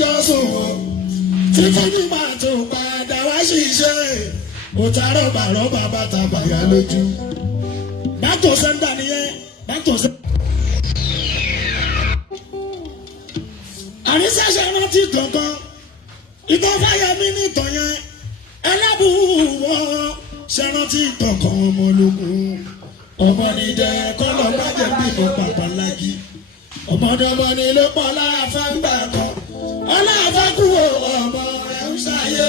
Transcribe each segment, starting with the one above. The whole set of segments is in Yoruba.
fẹjọ́ sùn o títí nígbà tó padà wá ṣiṣẹ́ ó ta rọ́bà bàtà bàyà lójú. Back to sender nìyẹn, back to sender. Àríṣẹ́ṣẹ́ rántí kankan ìtàn Fáyẹmí nìtàn yẹn ẹlẹ́bùúwọ́ ṣe rántí kankan ọmọ ológun ọmọ nídẹ kọ́lọ́ gbájẹ́ bímọ pàpàlági ọmọdébọ ni ló pọ̀ láàfẹ́ ńgbà kan ọlọ́àfẹ́ kúrò ọmọ rẹ̀ ń ṣayé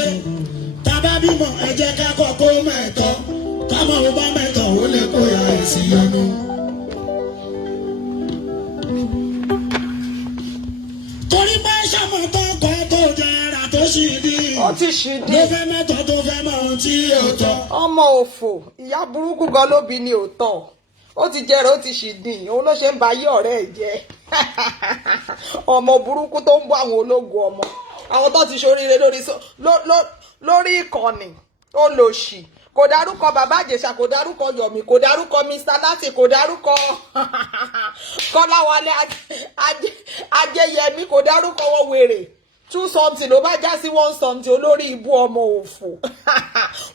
tábà bímọ ẹ jẹ́ ká kọ́kọ́ mẹ́tọ́ kámọ́ ò bá mẹ́tọ́ ó lè kó ya èsì yọnu. Torí pé ṣàmọ̀tọ́ kan tó jẹrà tó ṣì dí. Ọtí ṣì dí. Ló fẹ́ mẹ́tọ́ tó fẹ́ mọ ohun tí yóò tọ́. Ọmọ òfò ìyá burúkú gan lóbi ni ò tọ̀. Ó ti jẹrà ó ti ṣì dín òun ló ṣe ń ba ayé ọ̀rẹ́ ẹ̀ jẹ́. Ọmọ burúkú tó ń bọ́ àwọn ológun ọmọ. Àwọn tó ti ṣoríire lórí ìkànnì ó lò ṣì. Kò dárúkọ bàbá Ìjẹ̀ṣà, kò dárúkọ Yọ̀mí, kò dárúkọ Mr. Láti, kò dárúkọ Kọ́láwálé Ajéyẹmí, kò dárúkọ wọn wèrè 2 something ló bá já sí 1 something olórí ibú ọmọ òfò.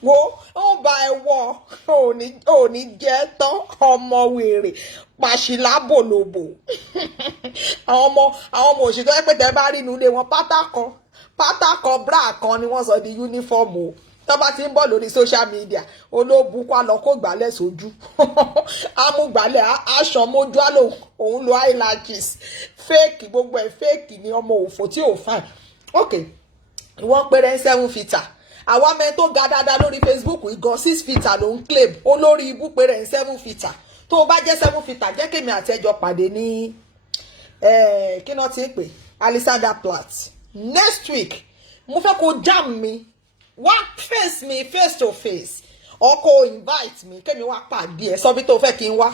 Wo ó bá ẹ wọ ò ní jẹ́ tán ọmọ wèrè pàṣílábòlòbò. Àwọn ọmọ òṣìṣẹ́ tó yẹ pé tẹ́ bá rí inú ilé wọn pátákọ bra kan ni wọ́n sọ di yúnífọ́ọ̀mù o. Tó bá ti ń bọ̀ lórí social media olóòbù kwa lọ kó gbálẹ̀ sójú amúgbálẹ̀ aṣọ mójú àlò òun lo eyelashes fake gbogbo ẹ̀ fake ni ọmọ òfò tí ò fine. Ok ìwọ́n péré 7 fita àwa mẹ́ tó ga dáadáa lórí Facebook ìgan 6 fita ló ń claim olórí ibú péré 7 fita tó bá jẹ́ 7 fita jẹ́ kémi àtẹ́jọ pàdé ní kí náà ti ń pè Alexander Platt next week mo fẹ́ kó jam mi wá face me face to face ọkọ invite me kémi wá pàdé ẹ sọ bí tó fẹ́ kí n wá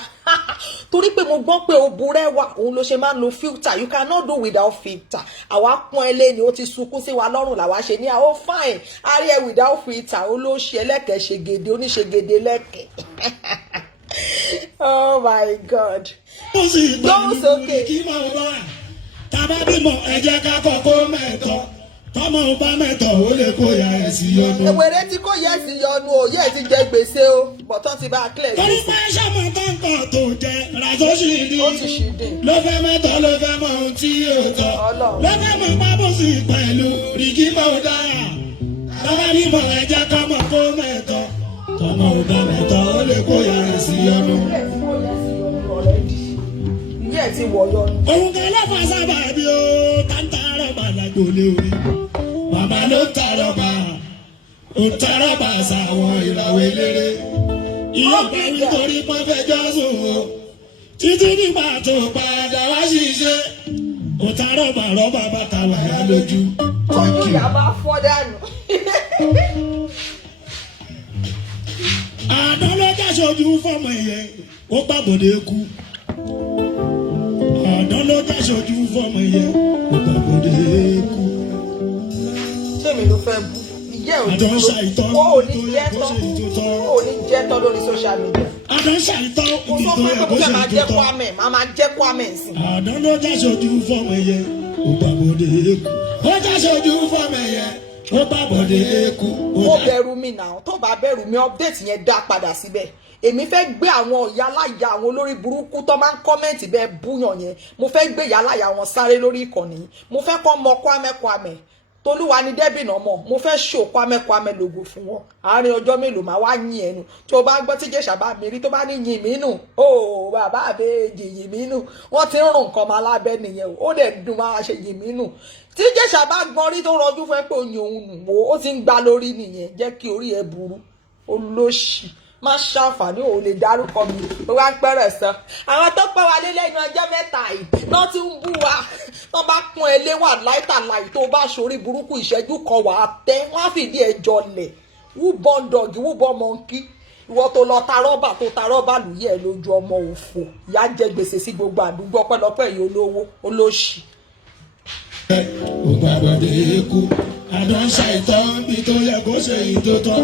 torí pé mo gbọ́ pé oburẹ wà òun ló ṣe máa ń lo filter you cannot do without filter àwa pọ́n ẹlẹ́ ni ó ti sunkún sí wa lọ́rùn làwa ṣe ní àwọn fine àrí ẹ without filter ó ló ṣe ẹlẹ́kẹ̀ẹ́ ṣègèdè oníṣègèdè lẹ́kẹ̀ẹ́. Oh my God. Lọ́wọ́ sókè. Tàbá bímọ ẹ jẹ́ ká kọ́kọ́ mẹ́tọ́ tọmọ ọba mẹ́tọ̀ ó lè kó ya ẹ̀sìn yọnu. Ewèrè tí kò yẹ ẹ̀sìn yọnu o yẹ ti jẹ gbèsè o bọ̀tán ti bá a clear. Torí pé ṣàmọ̀ kọ̀ọ̀kan tó jẹ ràjò ṣì dín. Ó ti ṣì dín. Ló fẹ́ mẹ́tọ̀ ló fẹ́ mọ ohun tí yóò tọ́. Ló fẹ́ mọ pábòsì pẹ̀lú rìgímọ̀ dára. Tọ́ba bímọ ẹ jẹ́ kọ́mọ kó mẹ́tọ̀ tọmọ ọba mẹ́tọ̀ ó lè kó ya ẹ̀sìn yọnu. Ìyẹ́ ti wọ̀ yọnu. Òun kan lọ́fà sábà bí ó táńtà rọ̀bà lágbólé orí. Màmá ló tàrọ̀bà ó tàrọ̀bà sàwọn ìràwọ̀ eléré. Ìyá ọ̀pá nítorí pọ́n fẹjọ́ sùn o. Títí nígbà tó padà wá ṣiṣẹ́. Ó tàrọ̀bà rọ́bà bàtà wàyà lójú. Ojú ìyá bá fọ́ dànù. Àná ló jáṣojú fọ́mọ ẹ̀yẹ, ó gbàgbọ́dé kú. Àná ló jáṣojú fọ́mọ ẹ̀yẹ, ó gbàgbọ́dé kú. Ṣé mi ló fẹ́ bú? Ìyẹ́ ò ní jẹ́ tán lórí social media. Àdán ṣàìtọ́ ibi tó yẹ kó ṣe ìtútọ́. Máa jẹ́ Kwame sí. Àdán ló jáṣojú fọ́mọ ẹ̀yẹ, ó gbàgbọ́dé kú. Ó jáṣojú fọ́mọ ẹ̀yẹ, ó gbàgbọ́dé kú. Ó bẹ̀rù mi náà, tó bá bẹ̀rù mi update yẹn dá padà síbẹ̀. Èmi fẹ́ gbé àwọn ìyáláyà àwọn olórí burúkú tó máa ń kọ́mẹ̀ntì bẹ́ẹ̀ búyàn yẹn. Mo fẹ́ gbé ìyáláyà wọn sáré lórí ìkànnì. Mo fẹ́ kọ́ mọ Kwame. Tolúwa ni Débì náà mọ̀. Mo fẹ́ ṣò Kwame lògò fún wọn. Àárín ọjọ́ mélòó máa wá yín ẹnu. Tí o bá gbọ́ tí Ìjẹ̀ṣà bá mi rí tó bá ní yìn mí nù. Ó bàbá àbẹ́jì yìn mí nù. Wọ́n ti ń rùn nǹkan máa lábẹ́ nìyẹn o. Ó dẹ̀ dùn máa ṣe yìn mí nù. Tí Ìjẹ̀ṣà bá gbọ́n rí tó rọjú fẹ́ pé oyin òun nù wò ó ti ń gbá lórí nìyẹn. Jẹ́ kí orí ẹ burú. Olóṣì. Má ṣàǹfààní ò lè dárúkọ mi ó wá ń pẹ́rẹ̀ sàn. Àwọn tó pẹ́ wa lélẹ̀ inú ọjọ́ mẹ́ta yìí náà ti ń bú wa tó bá pọ́n ẹ léwà láìtàláì tó bá ṣorí burúkú ìṣẹ́jú kan wà á tẹ́ wọ́n á fìdí ẹ jọlẹ̀ wú born dog wú born monkey ìwọ tó lọ ta rọ́bà lùyẹ́ ẹ lójú ọmọ òfò ìyá jẹ gbèsè sí gbogbo àdúgbò ọpẹ́lọpẹ́ yìí olówó olóṣì. Ògbàgbọ́dé kú. Àdán ṣàìtọ́ bí tó yẹ kó ṣe ìtótọ́.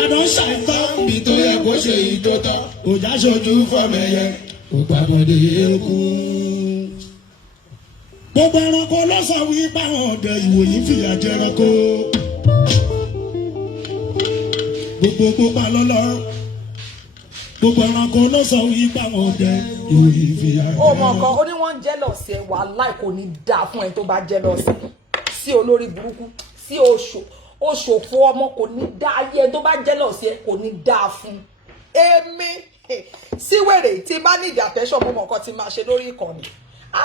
Àdán ṣàìtọ́ bí tó yẹ kó ṣe ìtótọ́. Òjá ṣojú fọ́mọ ẹ̀yẹ. Ògbàgbọ́dé kú. gbogbo ẹranko ló sọ wípé àwọn ọdẹ ìwòyí fìyà jẹ ẹranko gbogbo pa lọlọ gbogbo ẹranko ló sọ wípé àwọn ọdẹ ìwòyí fìyà jẹ ẹranko. ó mọ kan ó ní wọ́n jẹ́lọ̀sì ẹ̀ wàláì kò ní dáa fún ẹ tó bá jẹ́lọ̀sì sí olórí burúkú sí òṣòfò ọmọ kò ní dáa ayé ẹ tó bá jẹ́lọ̀sì ẹ kò ní dáa fún èmi sí wèrè tí bá ní ìdí àtẹ́sọ̀ mo mọ̀ nǹkan tí máa ṣe lórí ìkànnì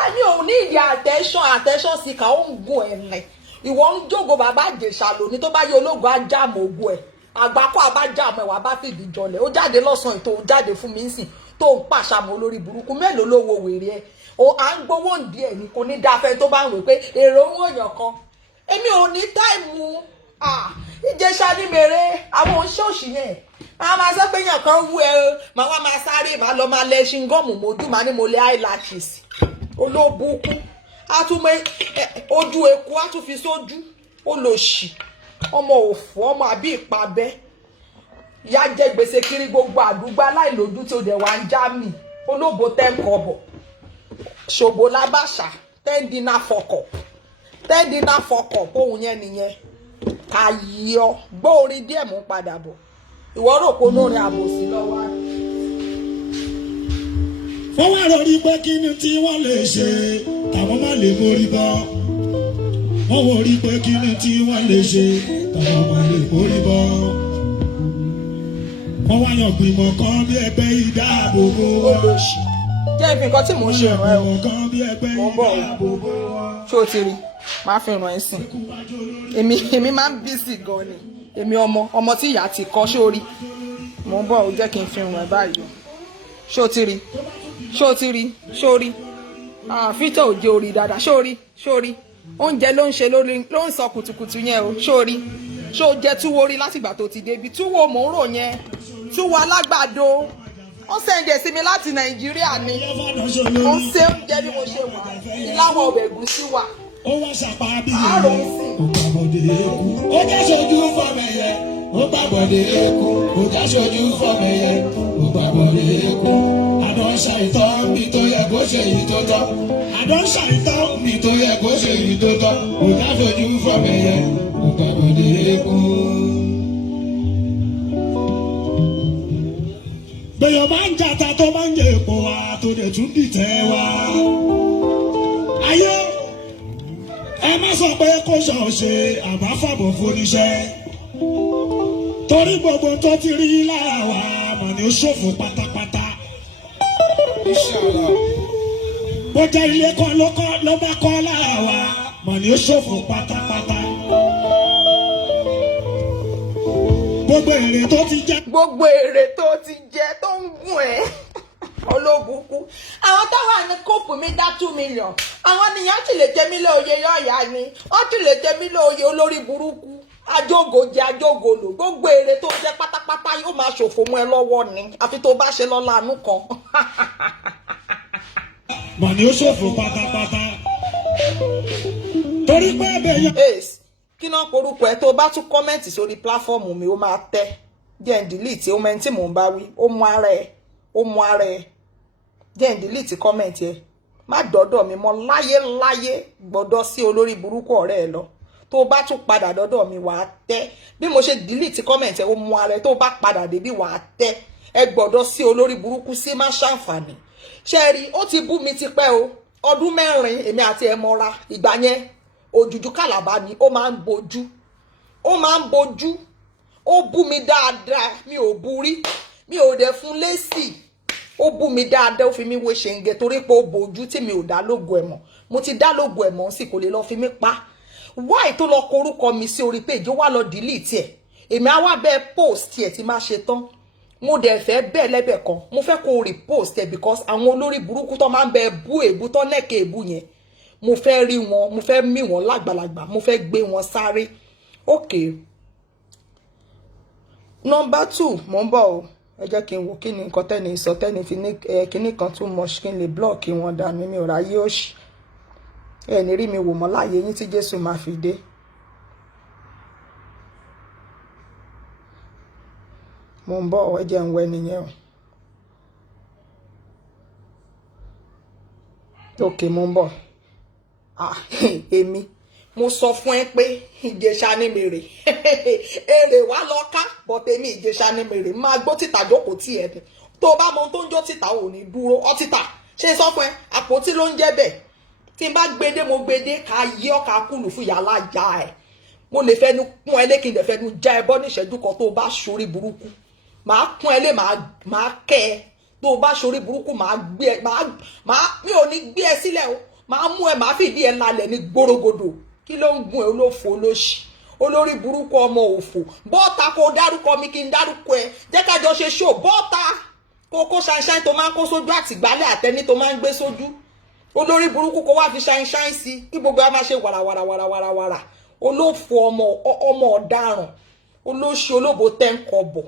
àní ò ní ìdí àtẹ́sọ̀ sí ká ó ń gun ẹ̀nẹ̀ ìwọ ń jógo bàbá àjèṣà lónìí tó bá yẹ ológun ajáàmù ogun ẹ̀ àgbákò àbájáàmù ẹ̀wà bá fìdí jọlẹ̀ ó jáde lọ́sàn-án ètò ó jáde fún mi sìn tó ń pàṣàmù olórí burúkú mélòó ló wo wèrè ẹ̀ o à ń gbowó ǹdí ẹ̀ ní kò ní dáfẹ́ tó bá ń wè pé èrò ń wòyàn kan èmi ò ní táìmù Ìjẹ̀ṣà ní mèrè àwọn oṣooṣì yẹn àwọn máa sọ pé yàn kan wú ẹ màá wá máa sáré màá lọ máa lẹ ṣingọ́ọ̀mù mojú màá ní mo lẹ eyelashes olóbùkún á tún mọ ojú eku á tún fi sójú olòṣì ọmọ òfò ọmọ àbí ìpàbẹ ìyá jẹ gbèsè kiri gbogbo àdúgbò aláìlójú tí ó dẹ̀ wá ń já mi olóbo tẹ́ǹkọ̀bọ̀ ṣòbó lábàṣà tẹ́ǹdínà fọkọ̀ bóun yẹn nìyẹn kàyọ gbọ́ orin díẹ̀ mú padà bọ̀ ìwọ rò pé olórin àbòsí lọ́wọ́. fọwọ́ lórí pé kí ni tí wọ́n lè ṣe káwọn má lè mórí bọ́ wọ́n wò rí pé kí ni tí wọ́n lè ṣe káwọn má lè mórí bọ́ wọ́n wá yàn gbìmọ̀ kan bí ẹgbẹ́ ìdáàbòbò olóṣì jẹ́ ìfi nǹkan tí mò ń ṣe ràn ẹ́ o mo ń bọ̀ ṣé o ti rí máa fi ràn ẹ́ sìn èmi máa ń bísí gan ni èmi ọmọ tí ìyá ti kọ́ sórí mo ń bọ̀ ó jẹ́ kí n fi ràn ẹ́ báyìí ṣé o ti rí fítọ̀ òjò orí dáadáa ṣé o rí oúnjẹ ló ń ṣe ló ń sọ kùtùkùtù yẹn o ṣé o rí ṣé o jẹ túwó rí látìgbà tó ti débi túwó mò ń rò yẹn túwó alágbàdo wọ́n sẹ́ǹdẹ̀ sí mi láti Nàìjíríà ni ó ń ṣe oúnjẹ bí mo ṣe wà ìláwọ̀ ọbẹ̀ ẹ̀gúsí wà. ó wá ṣàpá bí ó gbàbọ̀dé eku ó já sojú fọmẹyẹ ó gbàbọ̀dé eku ó já sojú fọmẹyẹ ó gbàbọ̀dé eku àdán ṣàìtọ́ mi tó yẹ kó ṣe yìí tó tọ́ àdán ṣàìtọ́ mi tó yẹ kó ṣe yìí tó tọ́ ó já sojú fọmẹyẹ ó gbàbọ̀dé eku. bẹ́ẹ̀ máa ń jata tó máa ń jẹ èpò wa tó dẹ̀ tún dìtẹ̀ wa ayé ẹ má sọ pé kó ṣọ̀ṣe àbáfàbọ̀ foníṣẹ́ torí gbogbo tó ti rí lára wa mà ní ó ṣòfò pátápátá. bó jẹ́ ilé kan ló bá kọ́ lára wa mà ní ó ṣòfò pátápátá. gbogbo èrè tó ti jẹ tó ń gùn ẹ́ olóbùkú àwọn táwọn àní kóòpù mi dá 2 million àwọn nìyẹn sì lè jẹ mí lóye yọ̀ọ̀yà ni wọ́n sì lè jẹ mí lóye olórí burúkú ajógojẹ ajógolo gbogbo èrè tó jẹ pátápátá yóò máa ṣòfò mọ́ ẹ lọ́wọ́ ni àfi tó bá ṣe lọ́la àánú kan. mà ní ó ṣòfò pátápátá torí pé ẹbẹ yẹn. ace kí náà porúkọ ẹ tó bá tún kọ́mẹ́ǹtì sórí pláfọ́ọ̀mù mi ó máa tẹ́ jẹ́ ń delete ó mẹ́ni tí mò ń bá wí ó mú ara ẹ jẹ́ ń delete kọ́mẹ̀ntì ẹ má dọ́dọ̀ mi mọ́ láyé gbọ́dọ̀ sí olórí burúkú ọ̀rẹ́ ẹ lọ tó bá tún padà dọ́dọ̀ mi wàá tẹ́ bí mo ṣe delete kọ́mẹ̀ntì ẹ ó mú ara ẹ tó bá padà débi wàá tẹ́ ẹ gbọ́dọ̀ sí olórí burúkú sí má ṣàǹfààní ṣe rí ó ti bú mi tipẹ́ o ọdún 4 èmi àti ẹ mọ́ra ìgbà yẹn òjùjú kàlàbà ni ó máa ń bojú ó bú mi dáadáa mi ò burí mi ò dẹ̀ fún lésì ó bú mi dáadáa ó fi mí wé ṣèǹgẹ torí pé ó bojú tí mi ò dá lógo ẹ̀mọ́ mo ti dá lógo ẹ̀mọ́ sì kò lè lọ fi mí pa why tó lọ korúkọ mi sí orí page ó wá lọ delete ẹ̀ èmi á wá bẹ́ẹ̀ post ẹ̀ tí má ṣe tán mo dẹ̀ fẹ́ bẹ́ẹ̀ lẹ́bẹ̀ kan mo fẹ́ kó repost ẹ̀ because àwọn olórí burúkú tó máa ń bẹ bú èbú tó nẹ́kẹ̀ èbú yẹn mo fẹ́ rí wọn mo fẹ́ mí wọn lágbàlagbà mo fẹ́ gbé wọn sáré okay. Number 2 mo ń bọ̀ o ẹ jẹ́ kí n wo kí ni nǹkan tẹ́ni sọ tẹ́ni fi ní kíní kan too much kí n lè blọ́ọ̀kì wọn dànù mi ò ráyé òṣì ẹ ní rí mi wò mọ́ láàyè yín tí Jésù máa fi dé. mo ń bọ̀ ẹ jẹ́ ń wẹ nìyẹn o ok mo ń bọ̀ èmi mo sọ fún ẹ pé Ìjẹ̀ṣà ni mèrè èrè wá lọ ká bọ̀tẹ̀mí Ìjẹ̀ṣà ni mèrè máa gbó títà jókòó tí ẹ dẹ̀ tó bá mọ tó ń jó títà ò ní dúró ọtítà ṣe sọ fún ẹ àpótí ló ń jẹ́ bẹ́ẹ̀ tí n bá gbédé mo gbédé ká yí ọkà kùlù fún yàrá ìjà ẹ mo lè fẹnu kún ẹ lékè lè fẹnu já ẹ bọ́ ní ìṣẹ́jú kan tó bá ṣorí burúkú màá kún ẹ lé màá kẹ́ ẹ tó bá ṣorí burúkú màá gbé ẹ mi ò ní gbé ẹ sílẹ̀ o màá mú ẹ màá fìdí ẹ lálẹ́ ní gbórógodò kí ló ń gun ẹ olófo olóṣì olórí burúkú ọmọ òfò bọ́ọ̀ta kó dárúkọ mi kí n dárúkọ ẹ jẹ́ ká jọ ṣe ṣó bọ́ọ̀ta kó ṣáínṣáín tó máa ń kó sójú àtìgbálẹ̀ àtẹni tó máa ń gbé sójú olórí burúkú kó wá fi ṣáínṣáín sí kí gbogbo ẹ máa ṣe wàràwàràwàràwàrà olófò ọmọ ọ̀daràn olóṣì olóbo tẹ́ńkọ̀bọ̀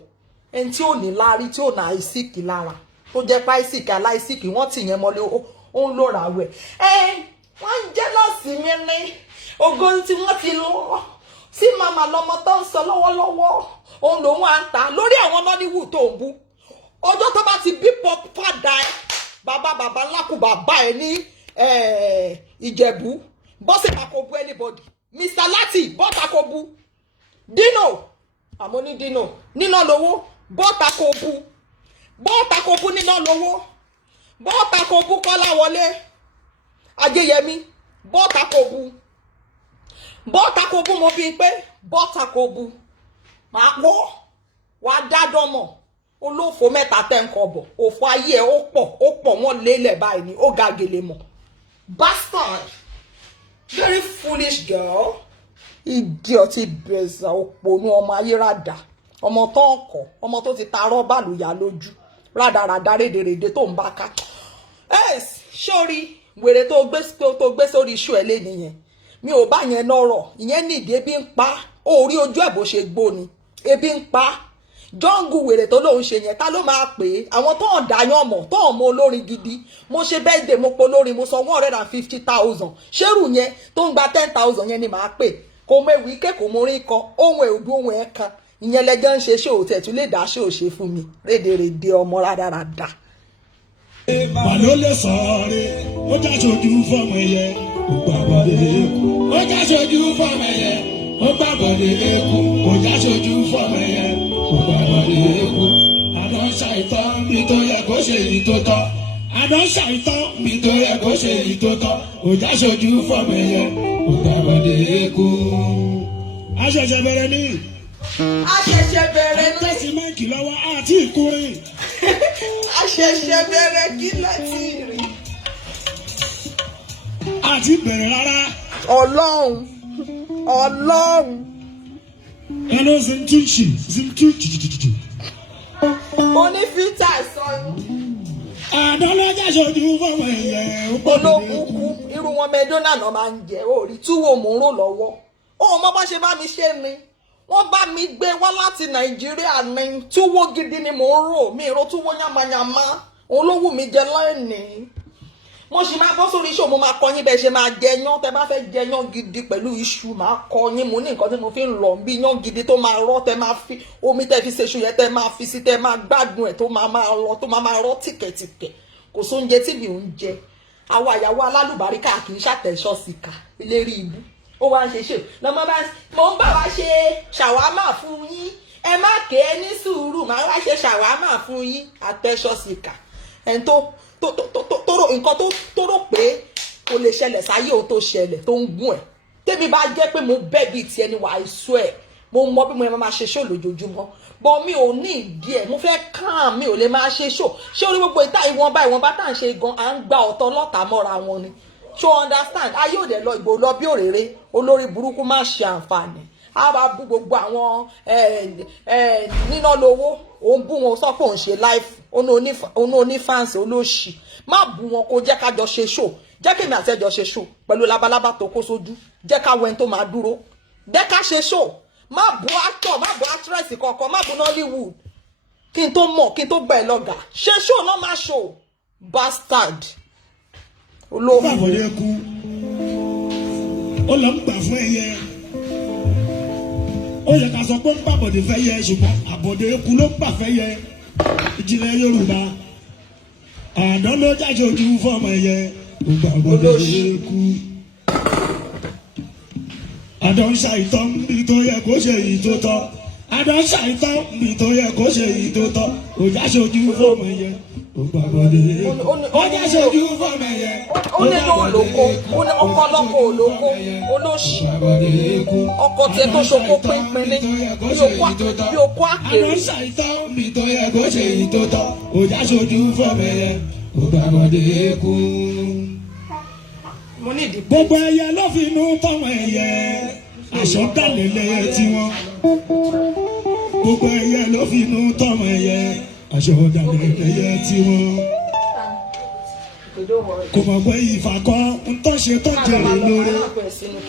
ẹni tí ò ní láárí tí ò ní àìsíkì lára tó jẹ́ páìsíkì aláìsíkì wọ́n tì yẹn mọ́lé ó ń lòrà wẹ̀ wọ́n ń jẹ́lọ́sì mi ní ògo tí wọ́n ti lọ sí màmá lọmọ tó ń sọ lọ́wọ́lọ́wọ́ òun lòun à ń ta lórí àwọn nọ́níwù tó ń bú ọjọ́ tó bá ti bí pop padà ẹ bàbá ńlá kù bàbá ẹ ní Ìjẹ̀bú bọ́sẹ̀ tako bú anybody Mr. Lati bọ́ta kò bú Dino àmọ́ ní Dino níná lówó bọ́ta kò bú níná lówó bọ́ta kò bú Kọ́láwọlé Ajéyẹmí bọ́ta kò bú mo fi pé bọ́ta kò bú máa pọ́ wàá dádọ́mọ̀ olófò mẹ́ta tẹ́ ń kọ bọ̀ òfò ayé ẹ̀ ó pọ̀ wọ́n lélẹ̀ báyìí ni ó ga gèlè mọ̀ bastard very foolish girl idiot bẹ̀sà òpònú ọmọ ayé ràdà ọmọ tó ọkọ̀ ọmọ tó ti ta rọ́bà lùyà lójú rádaràdà rédèrèdè tó ń bá ká sórí wèrè tó gbé sórí iṣu ẹ̀ lé nìyẹn mi ò bá yẹn nọ̀rọ̀ ìyẹn nìdí ebi ń pa orí ojú ẹ̀ bó ṣe gbó ni ebi ń pa jọ́ngù wèrè tó lóun ṣe yẹn ká ló máa pè é àwọn tó ń dáyàn mọ̀ tó ń mọ olórin gidi mo ṣe birthday mo po olórin mo sọ 150,000 ṣérù yẹn tó ń gba 10,000 yẹn ni màá pè kò mẹ́wìí kẹ́kọ̀ọ́ mo rí kọ ohun èdú ohun ẹ̀ kan ìyẹn lẹ́jọ́ ń ṣe ṣé òtẹ̀ tún lè dá ṣé ò ṣe fún mi rédèrèdè ọmọ rádaràdà. bà ló lè sọ̀rọ̀ ó já sojú fọmọ ẹyẹ ó gbàgbọ́ eku ó já sojú fọmọ ẹyẹ ó gbàgbọ́ eku ó já sojú fọmọ ẹyẹ ó gbàgbọ́ eku àdán ṣàìtàn bí tó yẹ kó ṣe èyí tó tọ́ àdán ṣàìtàn bí tó yẹ kó ṣe èyí tó tọ́ ó já sojú fọmọ ẹyẹ ó gbàgbọ́ eku. a ṣẹ̀ṣẹ̀ bẹ̀rẹ̀ ní. tẹ̀sí máìkì lọ́wọ́ àti ìkúrin. a ṣẹ̀ṣẹ̀ bẹ̀rẹ̀ kí láti rí. àti bẹ̀rẹ̀ rárá. Ọlọ́run. ẹnu zimtuchi. mo ní fíta sọnù. àdánlọ́jà ṣojú fọmọ ẹ̀yẹ olókùn kú irú wọn mẹ́dọ́nà náà máa ń jẹ orí túwò mò ń rò lọ́wọ́ òun mọ́ bá ṣe bá mi ṣe ni wọ́n bá mi gbé wá láti Nàìjíríà ní túwò gidi ni mò ń rò mi ìró túwò yamayama òun ló wù mí jẹ lẹ́nìí mo sì máa bọ́ sórí iṣu mo máa kọ́ yín bẹ́ẹ̀ ṣe máa jẹyán tẹ bá fẹ́ jẹyán gidi pẹ̀lú iṣu máa kọ́ yín mo ní nǹkan tí mo fi ń lọ bí yán gidi tó máa rọ́ tẹ máa fi omi tẹ fi ṣeṣu yẹn tẹ máa fi sí tẹ máa gbádùn ẹ̀ tó máa lọ tó máa rọ́ tìkẹ̀tìkẹ̀ kò sóúnjẹ tí mi ò ń jẹ àwọn àyàwó alálùbáríkà kì í ṣàtẹ̀ṣọ́ síkà ìlérí ibú ó wá ń ṣe ṣe lọ́mọ bá mo ń bá wa ṣe ṣàwámà fún yín ẹ má ké ẹ ní sùúrù máa wá ṣe ṣàwámà fún yín àtẹ̀ṣọ́ síkà ẹni tó nǹkan tó rò pé kò lè ṣẹlẹ̀ sáyé ohun tó ṣẹlẹ̀ tó ń gún ẹ̀ tẹ́mi bá jẹ́ pé mo bẹ́ẹ̀ bíi tiẹ̀ ni wàá sọ ẹ̀ mo mọ bí mo máa ṣe ṣó lójoojúmọ́ bọ́ mi ò ní ìdí ẹ̀ mo fẹ́ kàn mi ò lè máa ṣe ṣó ṣé orí gbogbo ìta ìwọ̀nba tá à ń ṣe gan à ń gba ọ̀tọ̀ lọ́tà mọ́ra wọn ni ṣó understand ayé òde lọ ìbò lọ bí òrèrè olórí burúkú má ṣe àǹfààní a bá bú gbogbo àwọn níná lówó òun bú wọn sọ pé òun ṣe láìfù òun onífàǹsì olóṣì má bú wọn kó jẹ́ ká jọ ṣe ṣó jẹ́ kí èmi àti ẹjọ́ ṣe ṣó pẹ̀lú labalábá tó kó sójú jẹ́ ká wẹ́n tó máa dúró jẹ́ ká ṣe ṣó má bú actor má bú actress kankan má bú Nollywood kí n tó mọ̀ kí n tó gbà ẹ́ lọ́gà ṣe ṣó náà má ṣó bastard olóhùn. báwo ni ẹ kú ó lọ ń gbà fún ẹyẹ ó yẹ ká sọ pé ń bàbọ̀dé fẹ́ yẹ ṣùgbọ́n àbọ̀dé eku ló ń bà fẹ́ yẹ ìjìnlẹ̀ Yorùbá àdán ló jáde ojú fọmọ ẹyẹ ó gbàgbọ́dé eku. àdán ṣàìtàn níbi tó yẹ kó ṣe èyí tó tọ́ àdán ṣàìtàn níbi tó yẹ kó ṣe èyí tó tọ́ òjá ṣojú fọmọ yẹn ó gbàgbọ́dé òjá ṣojú fọmọ yẹn ó ní lóòlóko ó ní ọkọ lọkọ òlóko olóṣì ọkọ tiẹ̀ tó ṣoko pínpín ní bí okó àkèrè. àdán ṣàìtàn níbi tó yẹ kó ṣe èyí tó tọ́ òjá ṣojú fọmọ yẹn ó gbàgbọ́dé kú. mo ní ìdí. gbogbo ẹyẹ ló fi inú tọmọ ẹyẹ aṣọ dálélẹ tiwọn gbogbo ẹyẹ ló fi inú tọmọ ẹyẹ aṣọ dálélẹ tiwọn kò mọ̀ pé ìfàkọ́ ń tọ́ ṣe tó jèrè lóore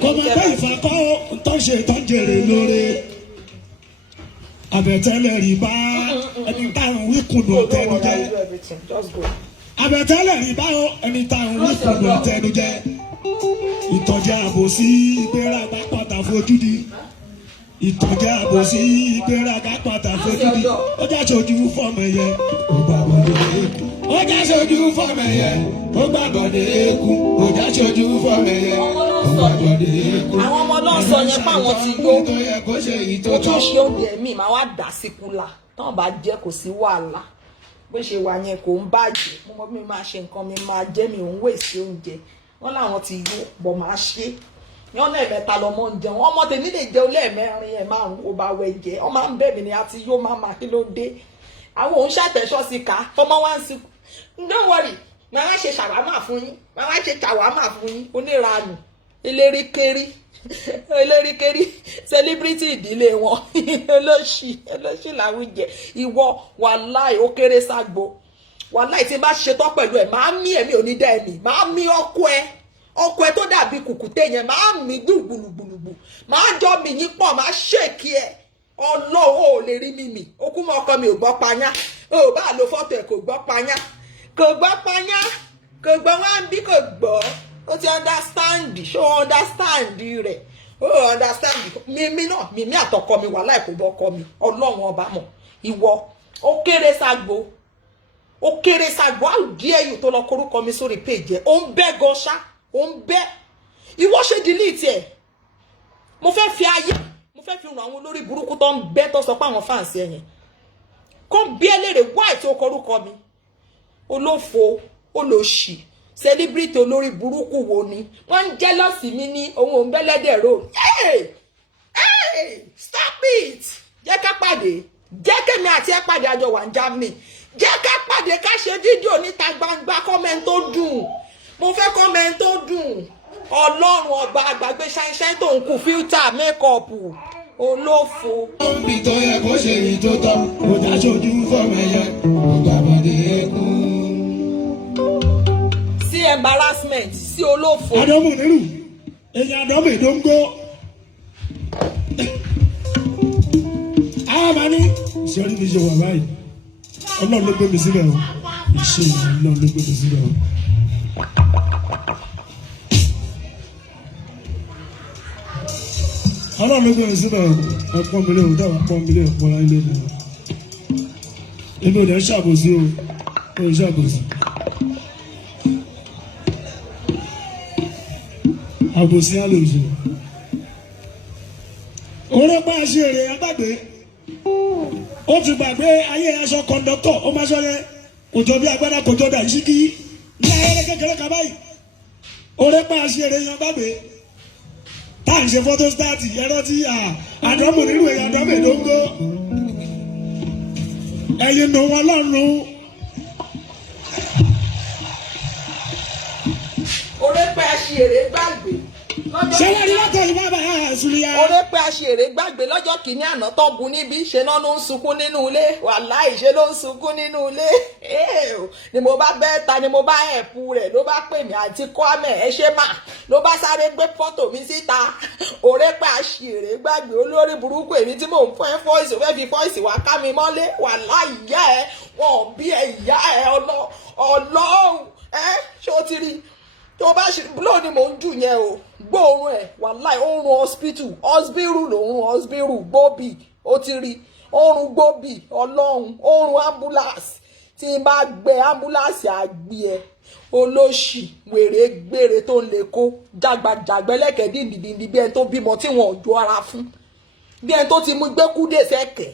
kò mọ̀ pé ìfàkọ́ ń tọ́ ṣe tó jèrè lóore àbẹ̀tẹ́lẹ̀ rí bá ẹni táwọn wíkùnù ọ̀tẹ́nujẹ àbẹ̀tẹ́lẹ̀ rí bá ẹni táwọn wíkùnù ọ̀tẹ́nujẹ ìtọ́jà àbòsí ìgbéraga pàtà fojú di ìtọ́jà àbòsí ìgbéraga pàtà fojú di ó já sojú fọmọ ẹyẹ ó gbàgbọ́dé eku ó já sojú fọmọ ẹyẹ ó gbàgbọ́dé eku ó já sojú fọmọ ẹyẹ ó gbàgbọ́dé eku. àwọn ọmọ náà sọ yẹn pé àwọn ti gbó ó tún ṣe oúnjẹ míì máa wá dà sí kúlà tán bá jẹ kò sí wàhálà bó ṣe wà yẹn kò ń bàjẹ́ mo mọ bí mi máa ṣe nǹkan mi máa jẹ́ mi ò ń wèsì oúnjẹ wọn làwọn ti yó bọ̀ máa ṣe yán lẹ́ẹ̀mẹ́ta lọmọ ń jẹun ọmọ tèmi lè jẹun lẹ́ẹ̀mẹ́rin ẹ̀ márùn-ún ó bá wẹ̀ jẹ́ ọmọ à ń bẹ̀ mí ni àti yó máa kí ló dé àwọn òun ṣàtẹ̀ṣọ́ sí ká tọmọ wá ń sìnkú don't worry máa wá ṣe ṣàwámà fún yín máa wá ṣe ṣàwámà fún yín oníranù eléríkérí celebrity ìdílé wọn olóṣì làwùjẹ ìwọ wàláì ó kéré ságbo wàláì tí n bá ṣetán pẹ̀lú ẹ̀ máa mí ẹ̀mí ò ní dá ẹ̀mí máa mí ọkọ ẹ tó dàbí kùkùté yẹn máa mí gbùgbùlùgbùlùgbù máa jọ mi yín pọ̀ máa ṣèkí ẹ̀ ọlọ́wọ́ ò lè rí mímì okú mọ́ ọkọ mi ò gbọ́ panyá ò bá lo fọ́tò ẹ̀ kò gbọ́ panyá kò gbọ́ wá ń bí kò gbọ́ ó ti understand ṣó understand rẹ̀ ó understand mímí náà mímí àtọkọ mi wàláì kò bọ́ ọkọ mi ọlọ́run ọba mọ̀ ìwọ ó kéré ságbo ó kéré ságbo how dare you tó lọ korúkọ mi sórí page ẹ ó ń bẹ́ gan ṣá ó ń bẹ́ ìwọ ṣe delete ẹ mo fẹ́ fi ràn àwọn olórí burúkú tó ń bẹ́ tó sọ pé àwọn fans ẹ yẹn kó bí ẹlẹ́rẹ̀ wáì tó korúkọ mi olófo olóṣì celebrity olórí burúkú wo ni wọ́n ń jealous mi ní ohun òǹbẹ́lẹ́dẹ̀ road stop it jẹ́ ká pàdé jẹ́ kémi àti ẹ pàdé àjọ wà ní Germany jẹ́ ká pàdé ká ṣe fídíò níta gbangba comment tó dùn mo fẹ́ comment tó dùn ọlọ́run ọba àgbàgbé ṣáínṣáín tó ń kú filter makeup olófo. níbi tó yẹ kó ṣe èyí tó tọ́ kò já sojú fọmọ ẹyẹ ó gbàgbọ́dé eku. sí embarrassment sí olófo. àdọ́mù nínú èyí àdọ́mù ìdóńgó. àwọn máa ní ìṣòrí mi ṣe wà báyìí ọlọ́run ló gbé mi síbẹ̀ o ìṣe ọlọ́run ló gbé mi síbẹ̀ o. ọlọ́run ló gbé mi síbẹ̀ o ẹ̀pọ́n mi lé o dáwọn pọ́n mi lé ẹ̀pọ́n láyé lé mi o. èmi ò dẹ̀ ń ṣàbòsí o ò ń ṣàbòsí. àbòsí á lè ṣe. orí pa ṣe èrè agbágbé ó ti gbàgbé ayé aṣọ kọ̀ǹdọ́tọ̀ ó máa ṣọlẹ̀ kòjọ bí agbádá kòjọ dà ìṣíkí ní ayẹyẹ kékeré kan báyìí orí pa ṣe èrè yan gbàgbé tá à ń ṣe fọ́tò stáàtì ẹ̀rọ tí àdọ́mù nínú èyí àdọ́mù èdóńgó ẹ̀yin nù wọn lọ́rùn. orí pa ṣe èrè gbàgbé. ṣẹlẹ̀ ní látọ̀ yìí bàbá àṣùlíyà. orí pé aṣèré gbàgbé lọ́jọ́ kìíní àná tó bu níbí ṣe náà ló ń sunkún nínú ilé wàláì ṣe ló ń sunkún nínú ilé ni mo bá bẹ́ẹ̀ ta ni mo bá ẹ̀pù rẹ̀ ló bá pè mí àti Kwame ẹ ṣe mà ló bá sáré gbé fọ́tò mi síta orí pé aṣèré gbàgbé olórí burúkú èmi tí mò ń fún ẹ fọ́ìsì fẹ́ fi fọ́ìsì wá ká mi mọ́lé wàláì ìyá ẹ wọn bí ẹ ìyá ẹ ọlọ́run ṣé o ti rí tó bá ṣe blow ni mò ń jù yẹn o gbóòórùn ẹ wàláì oorun hospital lòórùn hospital gbóbì ó ti rí oorun gbóbì ọlọ́run oorun ambulance tí n bá gbé ambulance àgbé ẹ olóṣì wèrè gbére tó ń lè kó jàgbàjàgbẹ́ lẹ́kẹ̀ẹ́ dìndìndì bí ẹni tó bímọ tí wọn ò jó ara fún bí ẹni tó ti mú gbẹ́kúdè sẹ́kẹ̀ẹ́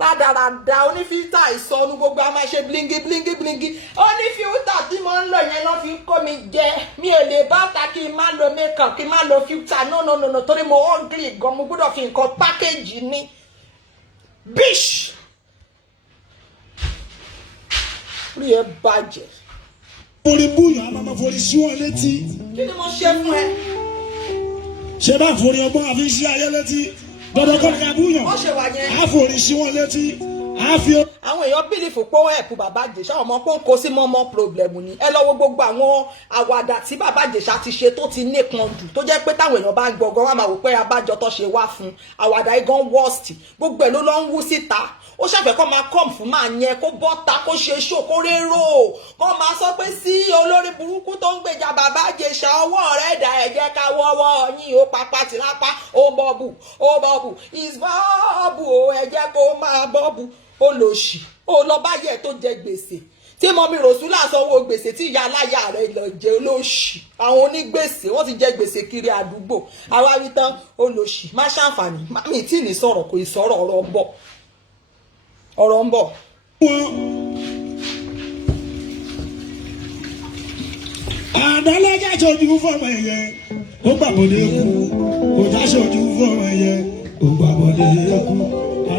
rádaràda onífíìtà ìsọnù gbogbo a máa ṣe blingi blingi blingi onífíìtà tí mo ń lò yẹn lọ́ fi kó mi jẹ mi ò lè bá ta kí n má lo makeup kí n má lo filter no torí mo ugly gan mo gbọ́dọ̀ fi nǹkan pákéjì ní bish rí ẹ bàjẹ́. Forí búyàn a máa forí sí wọn létí. Kí ni mo ṣe fún ẹ? Ṣé bá forí ọgbọ́n àfi sí ayé létí? Dandan kọ́ ni ká búyàn. Ó ṣe wà yẹn. A forí sí wọn létí. A fi. Àwọn èèyàn bílífù pé ó ẹ̀pù bàbá Ìjẹ̀ṣà ọmọ pé ó ń kó sí mọ́mọ́ pírọ́blẹ̀mù ni. Ẹ lọ wo gbogbo àwọn àwàdà tí bàbá Ìjẹ̀ṣà ti ṣe tó ti nípọn jù tó jẹ́ pé táwọn èèyàn bá ń gbọ̀ngàn wá máa wò pé abájọ tó ṣe wá fún àwàdà igan worst gbogbo ẹ̀ ló lọ ń wú síta. Ó ṣàfẹ́ kó máa kọ́m fún máa yẹn kó bọ́ta kó ṣe ṣó kó rérò kó máa sọ pé sí olórí burúkú tó ń gbèjà bàbá Ìjẹ̀ṣà ọwọ́ rẹ̀ dà ẹ jẹ́ ká wọ́wọ́ yín ó papá tì lápá ó bọ́ọ̀bù ìsbọ́ọ̀bù ó ẹ jẹ́ kó máa bọ́ọ̀bù ó lò ṣì ó lọ báyẹ̀ tó jẹ gbèsè tí mọ́mí Rọ̀súlà sanwó gbèsè tí ìyá aláya rẹ̀ lọ jẹ olóṣì àwọn onígbèsè wọ́n ti jẹ gbèsè kiri àdúgbò àwa wí tán olóṣì má ṣàǹfààní mi tí ní sọ̀rọ̀ kò ì sọ̀rọ̀ ọ̀rọ̀ ń bọ̀ ọ̀rọ̀ ń bọ̀. Àdálẹ́jà ṣojú fọmọ ẹ̀yẹ ó gbàgbọ́dé kú òjá ṣojú fọmọ ẹ̀yẹ ó gbàgbọ́dé kú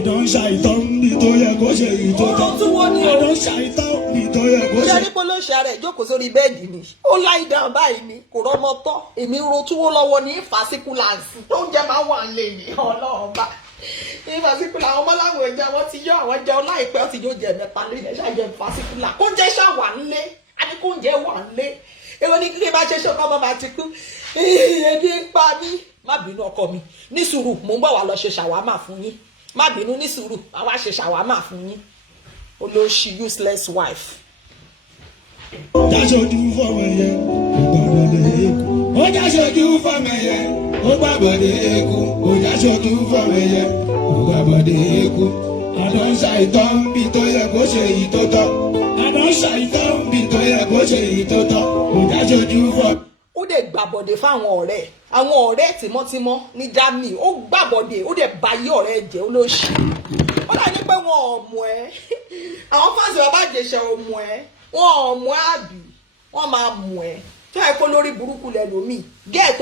àdán ṣàìtọ́ níbi tó yẹ kó ṣe ìtọ́tọ́ àdán ṣàìtọ́ níbi tó yẹ kó ṣe. ṣé nípo ló ṣe rẹ̀ jókòó sórí bẹ́ẹ̀dì ni ó láì dáhùn báyìí ni kò rọ́mọ tọ́ èmi ro túwó lọ́wọ́ ní fàṣíkúláǹsì tó ń jẹ́ máa wà lè ní ọlọ́run bá ní fàṣíkúlà àwọn ọmọ láwọn ẹja wọn ti yọ àwọn jẹun láìpẹ́ ó ti yóò jẹ mẹ́ta lé ẹ̀ ṣàjẹ fàṣíkúlà kó jẹ́ ṣàwà ńlé àbí kó jẹ́ wà ńlé èwo ní kílé bá ṣe ṣe ọkọ ọmọ bá ti kú ebi ń pa mí má bínú ọkọ mi ní sùúrù mò ń bọ̀ wá lọ ṣe ṣàwámà fún yín má bínú ní sùúrù àwa ṣe ṣàwámà fún yín olóṣì useless wife. Jáṣojú fọmọ ẹ̀yẹ ó gbàgbọ́dé kú ó jáṣojú fọmọ ẹ̀yẹ ó gbàgbọ́dé kú ó jáṣojú fọmọ ẹ̀yẹ ó gbàgbọ́dé kú àdán ṣàìtọ́ níbi tó yẹ kó ṣe ìtọ́tọ́ àdán ṣàìtọ́ níbi tó yẹ kó ṣe ìtọ́tọ́ ó jáṣojú fọmọ. Ó dẹ̀ gbàbọ̀dé fáwọn ọ̀rẹ́ àwọn ọ̀rẹ́ tímọ́tímọ́ ní Germany ó gbàbọ̀dé ó dẹ̀ bayé ọ̀rẹ́ jẹ́ olóṣì ó dà ní pé wọn ò mọ̀ ẹ́ àwọn fáǹsì bàbá Ìjẹ̀ṣà ò mọ̀ ẹ́ wọn ò mọ̀ ẹ́ àbí wọ́n máa mọ̀ ẹ́ tó ẹ kó lórí burúkú lẹ́lòmíì gẹ́ẹ̀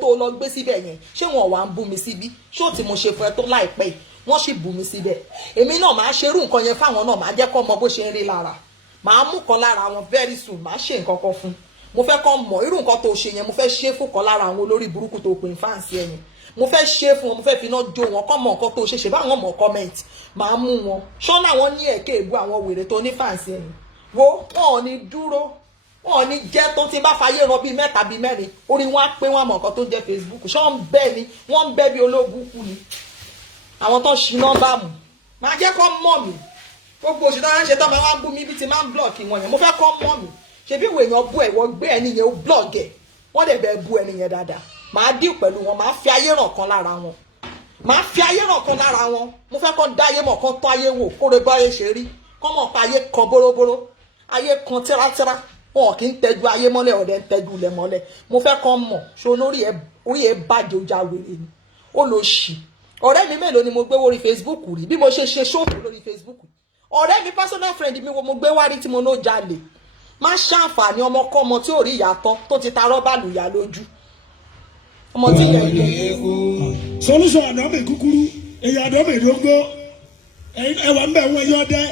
tó lọ gbé síbẹ̀ yẹn ṣé wọn wà ń bú mi síbí ṣó tí mo ṣe fún ẹ tó láìpẹ́ yìí wọ́n sì bú mi síbẹ̀ èmi náà máa ṣerú nǹkan yẹn fáwọn náà máa jẹ́ kọ́ mọ bó ṣe ń rí lára máa mú kan lára wọn very soon máa ṣe nǹkan kan fún mo fẹ́ kọ́ mọ̀ irú nǹkan tó ṣe yẹn mo fẹ́ ṣe fún kan lára àwọn olórí burúkú tó pè ń fáǹsì ẹ̀yìn mo fẹ́ ṣe fún wọn mo fẹ́ fi iná jó wọn kọ́ mọ̀ nǹkan tó ṣe báwọn mọ̀ comment máa mú wọn ṣọ́nà wọn ní ẹ̀kẹ́ ìbú àwọn wèrè tó ní fáǹsì ẹ̀yìn wo wọn ò ní dúró wọn ò ní jẹ́ tó ti bá fayé ran bíi mẹ́ta bíi mẹ́rin orí wọn á pé wọn mọ̀ nǹkan tó jẹ́ Facebook ṣọ́ ń bẹ́ ni wọ́n ń bẹ́ bí ológun kú ni àwọn tó ṣí nọ́mbà mú máa jẹ́ kọ́ mọ̀ mí gbogbo òṣìṣẹ́ tó ń ṣe tó máa wá bú mi bí ti máa ń blọ̀kì wọn yẹn mo fẹ́ kọ́ mọ̀ mí ṣebí ìwé èèyàn bú ẹ̀ wọ́n gbé ẹni yẹn ó blog ẹ̀ wọ́n dẹ̀ bẹ́ẹ̀ bú ẹni yẹn dáadáa màá díù pẹ̀lú wọn màá fi ayé ràn kan lára wọn màá fi ayé ràn kan lára wọn mo fẹ́ kọ́ dá ayé mọ̀ kan tó ayé wò kó lè bá ayé ṣe rí kọ́ mọ̀ pa ayé kan bóróbóró ayé kan tírátíra wọn kì í tẹ́jú ayé mọ́lẹ̀ ọ̀dẹ̀ ń tẹ́jú ilẹ̀ mọ́lẹ̀ mo fẹ́ kọ́ mọ̀ ṣe orí ẹ̀ bàjẹ́ ojà wèrè ni ó lọ ṣì ọ̀rẹ́ mi mélòó ni mo gbé wórí Facebook rí bí mo ṣe ṣóòfù lórí Facebook ọ̀rẹ́ mi personal friend mi wo mo gbé wá rí tí mo ló jalè má ṣàǹfààní ọmọkọ́mọ tí ò rí ìyàtọ̀ tó ti ta rọ́bà lùyà lójú ọmọ tí yẹn yẹ. Solution ọ̀nà mi kúkúrú èyí àdó mi dógó ẹwà ń bẹ̀ wọ́n yọ dẹ́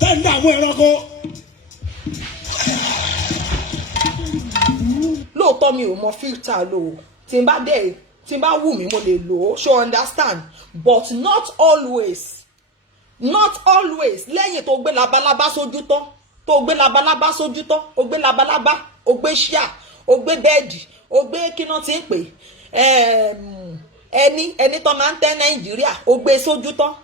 tẹ́ǹdà àwọn ẹranko. Lóòótọ́ mi ò mọ filter lò ó tí n bá wù mí mo lè lò ó ṣó understand but not always lẹ́yìn tó gbé labalábá sójú tán tó gbé labalábá sójú tán o gbé labalábá o gbé ṣíà o gbé bẹ́ẹ̀dì o gbé kíná tí ń pè ẹni tó máa ń tẹ́ Nàìjíríà o gbé sójú tán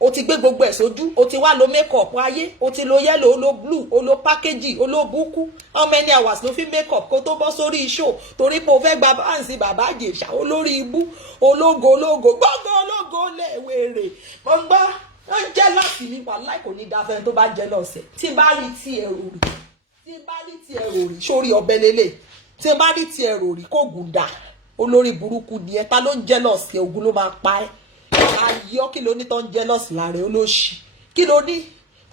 o ti gbé gbogbo ẹ̀ sójú o ti wá lo makeup ayé o ti lo yellow o lo blue o lo package o lo buku how many hours ló fi makeup kó tó bọ́ sórí show torí pé o fẹ́ gba báǹsì bàbá Ìjẹ̀ṣà olórí ibú ológo gbọ́ngàn ológo lẹ́wẹ̀rẹ̀ mo ń gbọ́ wọ́n jealous mi wàláì kò ní dá fẹ́ni tó bá jealous ẹ̀ tí n bá rí tí ẹ̀rù rí tí n bá rí tí ẹ̀rù rí sórí ọbẹ̀ lélẹ̀ tí n bá rí tí ẹ̀rù rí kò gùn dà olórí burúkú ni ẹ ta ló ń jealous ẹ ogun ló máa pa ẹ́ ayọ́ kí ló ní tó ń jealous lára ẹ olóṣì kí ló ní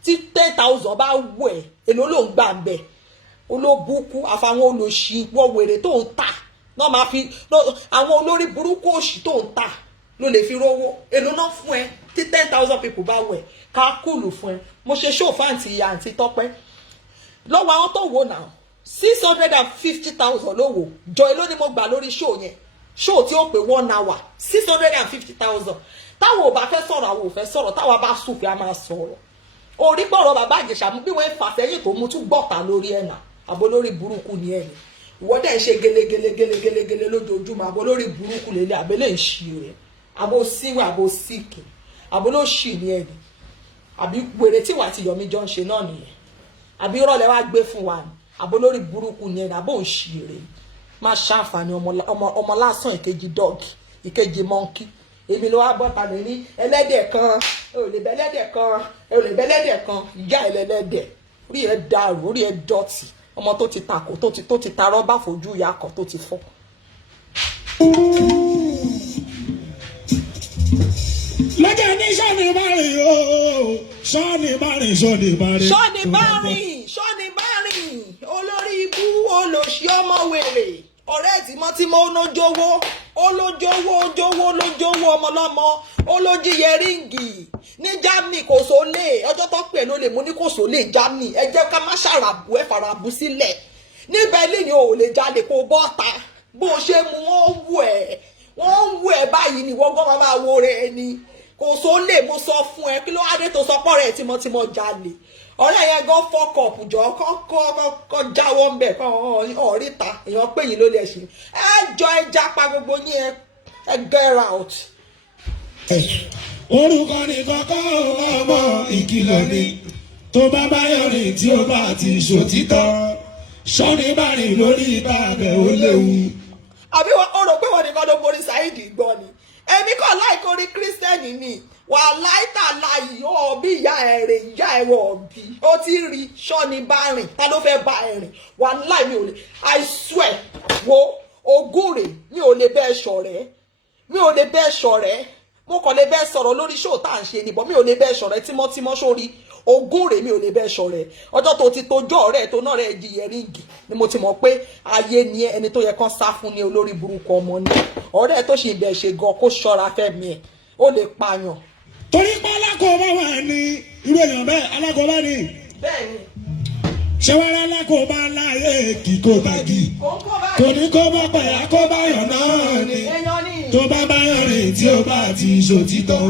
tí 10,000 bá wù ẹ́ èló ló ń gbà ń bẹ̀ olóbùkú àfàwọn olóṣì wọ́n wèrè tó ń tà náà máa fi àwọn olórí burúkú òṣì tó ń tà ló lè fi rówó èló náà fún ẹ tí 10,000 people bá wẹ̀ ká kúlù fún ẹ mo ṣe show fáǹtì ìyá àǹtí Tọ́pẹ́ lọ́wọ́ àwọn tó wò náà 650,000 ló wò jọ èló ni mo gbà lórí show yẹn show tí ó pé 1 hour 650,000 táwọn ò bá fẹ́ sọ̀rọ̀ àwọn ò fẹ́ sọ̀rọ̀ táwọn bá sùn fi a máa sọ̀rọ̀ orí pọ̀rọ̀ bàbá Ìjẹ̀ṣà mú bí wọ́n fà sẹ́yìn tó mú tún gbọ̀tà lórí ẹ̀nà àbó lórí burúkú ni ẹ̀yìn ìwọ́dẹ̀ ń ṣe gẹ́lẹ́gẹ́lẹ́gẹ́lẹ́gẹ́lẹ́ lójoojúmọ́ àbó lórí burúkú lélẹ̀ àbẹ́lẹ̀ ń ṣí rẹ̀ àbó síwẹ̀ àbó síkì àbó ló ṣì ní ẹ̀yìn àbí wèrè tí wà tí Yọ̀mí jọ ń ṣe náà nìyẹn àbí rọ̀lẹ́ wá gbé fún wa ni àbó lórí burúkú ni ẹ̀yìn àbó ń ṣí rẹ̀ má ṣàǹfààní ọmọ lásán ìkejì dọ́ọ̀gì ìkejì mọ́ńkì èmi ló wá bọ́ta lè ní ẹlẹ́dẹ̀ kan ò lè bẹ́ ẹlẹ́dẹ̀ kan ò lè bẹ́ ẹlẹ́dẹ̀ kan ìyá ẹlẹ́dẹ̀ orí ẹ̀ dàrú orí ẹ̀ dọ̀tí ọmọ tó ti takò tó ti ta rọ́bà fojú ìyá kan tó ti fọ́. lọ́jọ́ ní sọ́ni bá rìn o sọ́ni bá rìn sọ́ni bá rìn. sọ́ni bá rìn olórí ibú olòṣì ọmọ wèrè ọ̀rẹ́ tímọ́tímọ́ olójówó ọmọlọ́mọ olójíyẹ ríǹgì ní Germany kò sólè ọjọ́ tó pè ló lè mú ní kò sólè Germany ẹ jẹ́ ká má ṣàràbù ẹ fàràbù sílẹ̀ ní Berlin ò lè jalè kó bọ́ta bó ṣe mú wọ́n wù ẹ́ báyìí ni wọ́n gbọ́n máa wo rẹ̀ ni kò sólè mo sọ fún ẹ kí ló wá dé tó sọ pọ̀ rẹ̀ tímọ́tímọ́ jalè ọ̀rẹ́ yẹn gan fọ́kọ̀pù jọ kọ́ jáwọ́ ń bẹ̀ kọ́ ọ̀ríta èèyàn pé yìí ló lè ṣe ẹjọ́ ẹja pa gbogbo yín ẹ get out. orúkọ ní kọ́kọ́ ọmọ ìkìlọ̀ ni tó bá báyọ̀ rìn tí ó bá ti ṣòtítọ́ sọ́ni bá rìn lórí ibà abẹ́ ó léwu. àbí o rò pé wọ́n nìkan ló borí Saheed gbọ́ ni èmi kọ́ láìkó rí kírísítẹ́nì ni wà láìta láyì ó bí ìyá ẹ̀ rè ìyá ẹ̀ wọ̀ bí ó ti rí sọ́ni bá rìn ta ló fẹ́ bá ẹ̀ rìn wà láì mi ò lè I swear wo ogún rè mi ò lè bẹ́ẹ̀ ṣọ̀rẹ́ mo kàn lè bẹ́ẹ̀ sọ̀rọ̀ lórí show tá à ń ṣe nìbọn mi ò lè bẹ́ẹ̀ ṣọ̀rẹ́ tímọ́tímọ́ sórí ogún rè mi ò lè bẹ́ẹ̀ ṣọ̀rẹ́ ọjọ́ tó ti tojọ́ ọ̀rẹ́ tó náà rẹ̀ jìyẹ ríǹgì ni mo ti mọ̀ pé ayé ni ẹni tó yẹ kán sá fún ní olórí burúkú ọmọ ni ọ̀rẹ́ tó ṣì bẹ̀ ṣe gan kó ṣọ́ra fẹ́mi ẹ̀ ó lè pààyàn. torí pé alákòóbá wà ní irú èèyàn bẹ́ẹ̀ alákòóbá ni. bẹ́ẹ̀ni. ṣé wàá rà alákòóbá láyé kíkó bàgì kò ní kó bá pàyà kó bá yàn náà ni tó bá báyọ̀ rìn tí ó bá ti ṣòtítọ́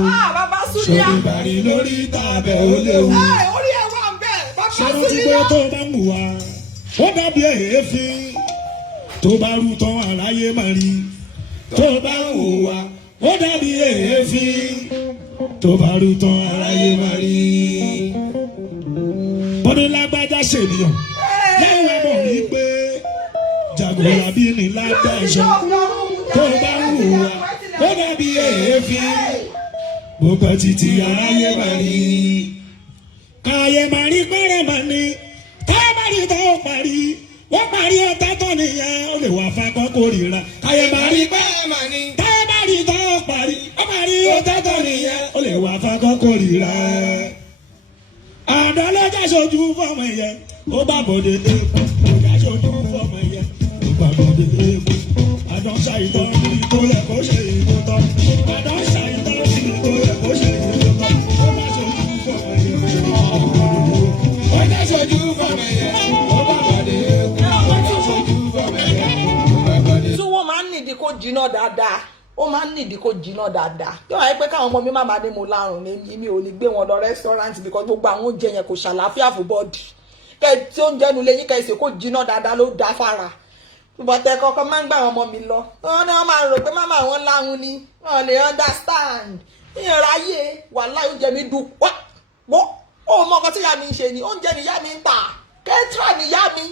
ṣòro bàrí lórí tàbẹ̀ ó léwu. orí ẹ̀ wà ń bẹ̀ bàbá ṣé wọ́n ti pé tó bá ń wù wá ó dàbí èéfín tó bá rú tán àráyé máa rí tó bá ń wù wá ó dàbí èéfín tó bá rú tán àráyé máa rí. bọ́dé lágbájá ṣèlìyàn lẹ́yìn wá mọ̀ wípé jàgòrà bí ní lágbájá tó bá ń wù wá ó dàbí èéfín gbogbo títí àráyé máa rí. káyé máa rí pẹ́rẹ́ máa ní táyé máa rí tó parí wọ́n parí ọ̀tá tó nìyẹn ó lè wà fakọ́ kórìíra. káyé máa rí pẹ́rẹ́ máa ní táyé máa rí tó parí wọ́n parí ọ̀tá tó nìyẹn ó lè wà fakọ́ kórìíra. àdá ló já sojú fọmọ yẹn ó bá bòde èèpo ó já sojú fọmọ yẹn ó bá bòde èèpo. àjọ ṣàìtọ́ ní tó yẹ kó ṣe ìbòtọ́ àjọ ṣàìtọ́ ní tó yẹ kó ṣe ìbòtọ́ ó bá sojú fọmọ yẹn ó já sojú fọmọ yẹn ó bá bòde èèpo ó já sojú fọmọ yẹn ó bá bòde. tí wọ́n máa ń nídìí kó jiná dáadáa ó máa ń nídìí kó jiná dáadáa yóò wáyé pé káwọn ọmọ mi má máa ní mo lárùn ní mi ò ní gbé wọn lọ rẹ́sítọ́rántì because gbogbo àwọn oúnjẹ yẹn kò ṣàlàáfíà fún bọ́ọ̀dì kẹ́ tí oúnjẹ nu lẹ́yìn kẹ́ ṣe kó jiná dáadáa ló dá fara bọ̀tẹ̀ kọ̀ọ̀kan máa ń gbà àwọn ọmọ mi lọ wọn ni wọ́n máa rò pé máma àwọn láhùn ni wọn lè understand ìyẹn ráyè wàhálà oúnjẹ mi dùn wọ́ ó mọ ọkọ tí ìyá mi ń ṣe ni oúnjẹ ni ìyá mi ń tà kẹ́tìrà ni ìyá mi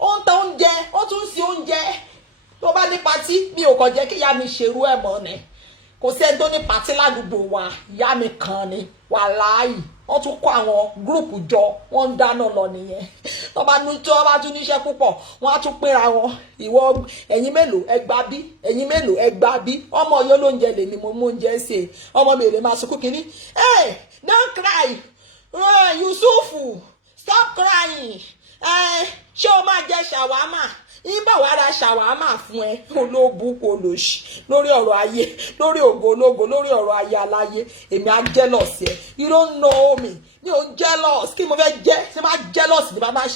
ó ń ta oúnjẹ ó tún ń ṣe oúnjẹ tó bá ní patí mi ò kàn jẹ́ kí ìyá mi ṣerú ẹ̀ mọ́ ni kò sí ẹni tó ní pàtí ládùúgbò wa ìyá mi kan ni wàláì wọ́n tún kó àwọn gúrùpù jọ wọ́n ń dáná lọ nìyẹn tó bá tún níṣẹ́ púpọ̀ wọ́n á tún pínra wọn ìwọ ẹ̀yin mélòó ẹ gbà bí ẹ̀yin mélòó ẹ gbà bí ọmọ yóò lóúnjẹ lè ní mo mú oúnjẹ ṣe ọmọ mi ò lè máa sunkún kínní hey don't cry Yusufu stop crying ṣé o máa jẹ ṣàwámà ìbá wa ra ṣàwámà fún ẹ olóbùkún olóṣì lórí ọ̀rọ̀ ayé lórí ògo ológo lórí ọ̀rọ̀ ayé aláyé èmi á jealous ẹ you don't know me mi ò jealous kí mo fẹ́ jẹ́ ṣé máa jealous ni máa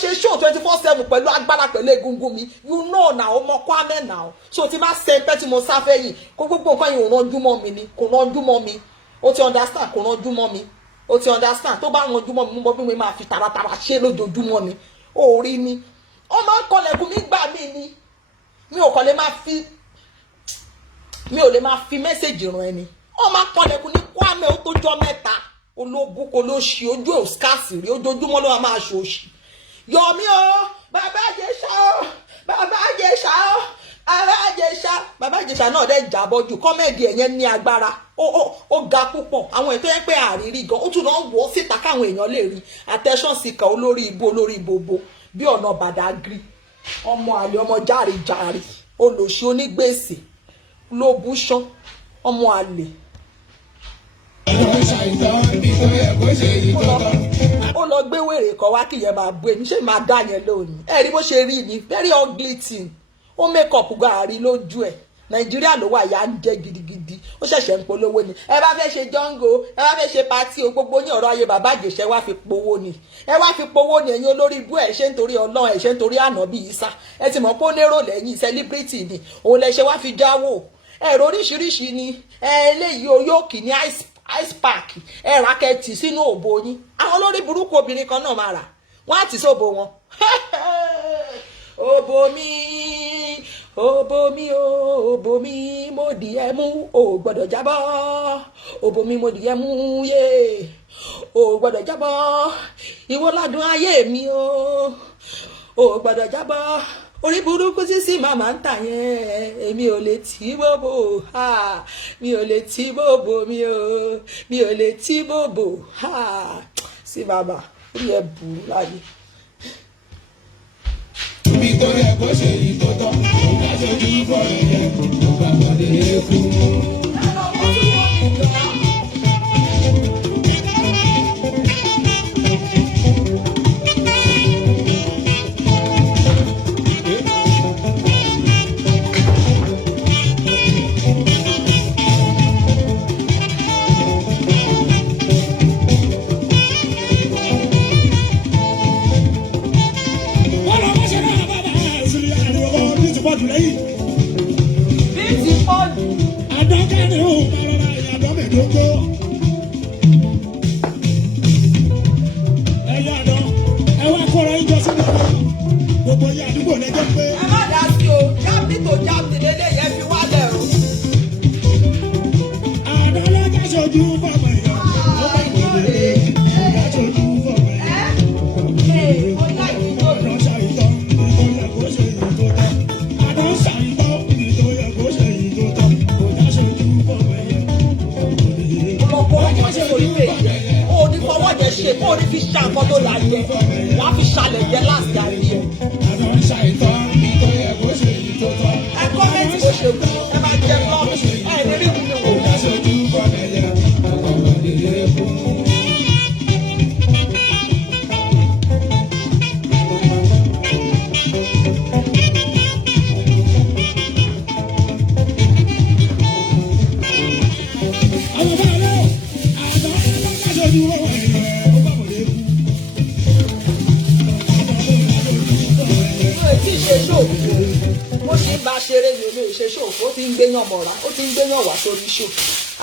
ṣe show 24/7 pẹ̀lú agbára pẹ̀lú egungun mi you know na ọmọ Kwame now so tí bá ṣe pẹ́ tí mo sáfẹ́ yìí kó gbogbo nǹkan yìí ò ránjú mọ́ mi ni kò ránjú mọ́ mi o ti understand kò ránjú mọ́ mi o ti understand tó bá ránjú mọ́ mi mo bí mo máa fi taratara ṣe lójoojúmọ́ ni ó rí ni ó máa ń kọlẹ̀kùn mi gbà mí ni mi ò lè máa fi mẹ́sẹ̀jì ràn ẹni ó máa ń kọlẹ̀kùn ní Kwame ó tó jọ mẹ́ta olóbùkún olóṣì ojú ò skáàsì rí ojoojúmọ́ ló máa ṣòṣì yọ̀mí o bàbá Ìjẹ̀ṣà o bàbá Ìjẹ̀ṣà o bàbá Ìjẹ̀ṣà bàbá Ìjẹ̀ṣà náà dẹ̀ jábọ́ jù kọ́mẹ́dì ẹ̀yẹn ní agbára ó ga púpọ̀ àwọn ètò yẹn pé àrírí gan ó tún náà wọ́ síta káwọn èèyàn lè rí attention seeker olórí ibo olórí ibobo bí ọ̀nà Badagry ọmọ àlè ọmọ jàrìjàrì olòṣì onígbèsè ló bú ṣán ọmọ àlè. ó lọ gbé wèrè kan wá kí yẹn máa bú èmi ṣé máa dá yẹn lónìí ẹ rí bó ṣe rí ni very ugly thing ó make up gàrí lójú ẹ Nàìjíríà ló wà yá ń jẹ gidigidi ó ṣẹ̀ṣẹ̀ ń polówó ni ẹ bá fẹ́ ṣe jọ́ngò ẹ bá fẹ́ ṣe pátí o gbogbo ní ọ̀rọ̀ ayé bàbá Ìjẹ̀ṣà wá fi powó ni ẹ wá fi powó ni ẹ̀yin olórí ibú ẹ̀ ṣe nítorí Ọlọ́run ẹ̀ ṣe nítorí Ànábì Ìsá ẹ ti mọ̀ pé ó lérò lẹ́yìn celebrity ni òun lẹ ṣe wá fi jáwó ẹ̀rọ oríṣiríṣi ni eléyìí oyóòkì ní ice park ẹ rà kẹtì sínú òbò yín àwọn olórí burúkú obìnrin kan náà máa rà wọ́n á tì sóbò wọn òbò mi òbò mi òbò mi mo dì ẹ́ mú ò gbọ́dọ̀ jábọ́ òbò mi mo dì ẹ́ mú yé ò gbọ́dọ̀ jábọ́ ìwọ ládùn ayé mi ò gbọ́dọ̀ jábọ́ orí burúkú sísí màmá ń tà yẹn èmi ò lè tí bòbò mi ò lè tí bòbò mi ò lè tí bòbò sí bàbá orí ẹ bù láyé. Ibi tó yẹ kó ṣe yìí tó tán, ó ká ṣojú fọ́ọ̀rọ̀ yẹn, ó bá wọlé kú.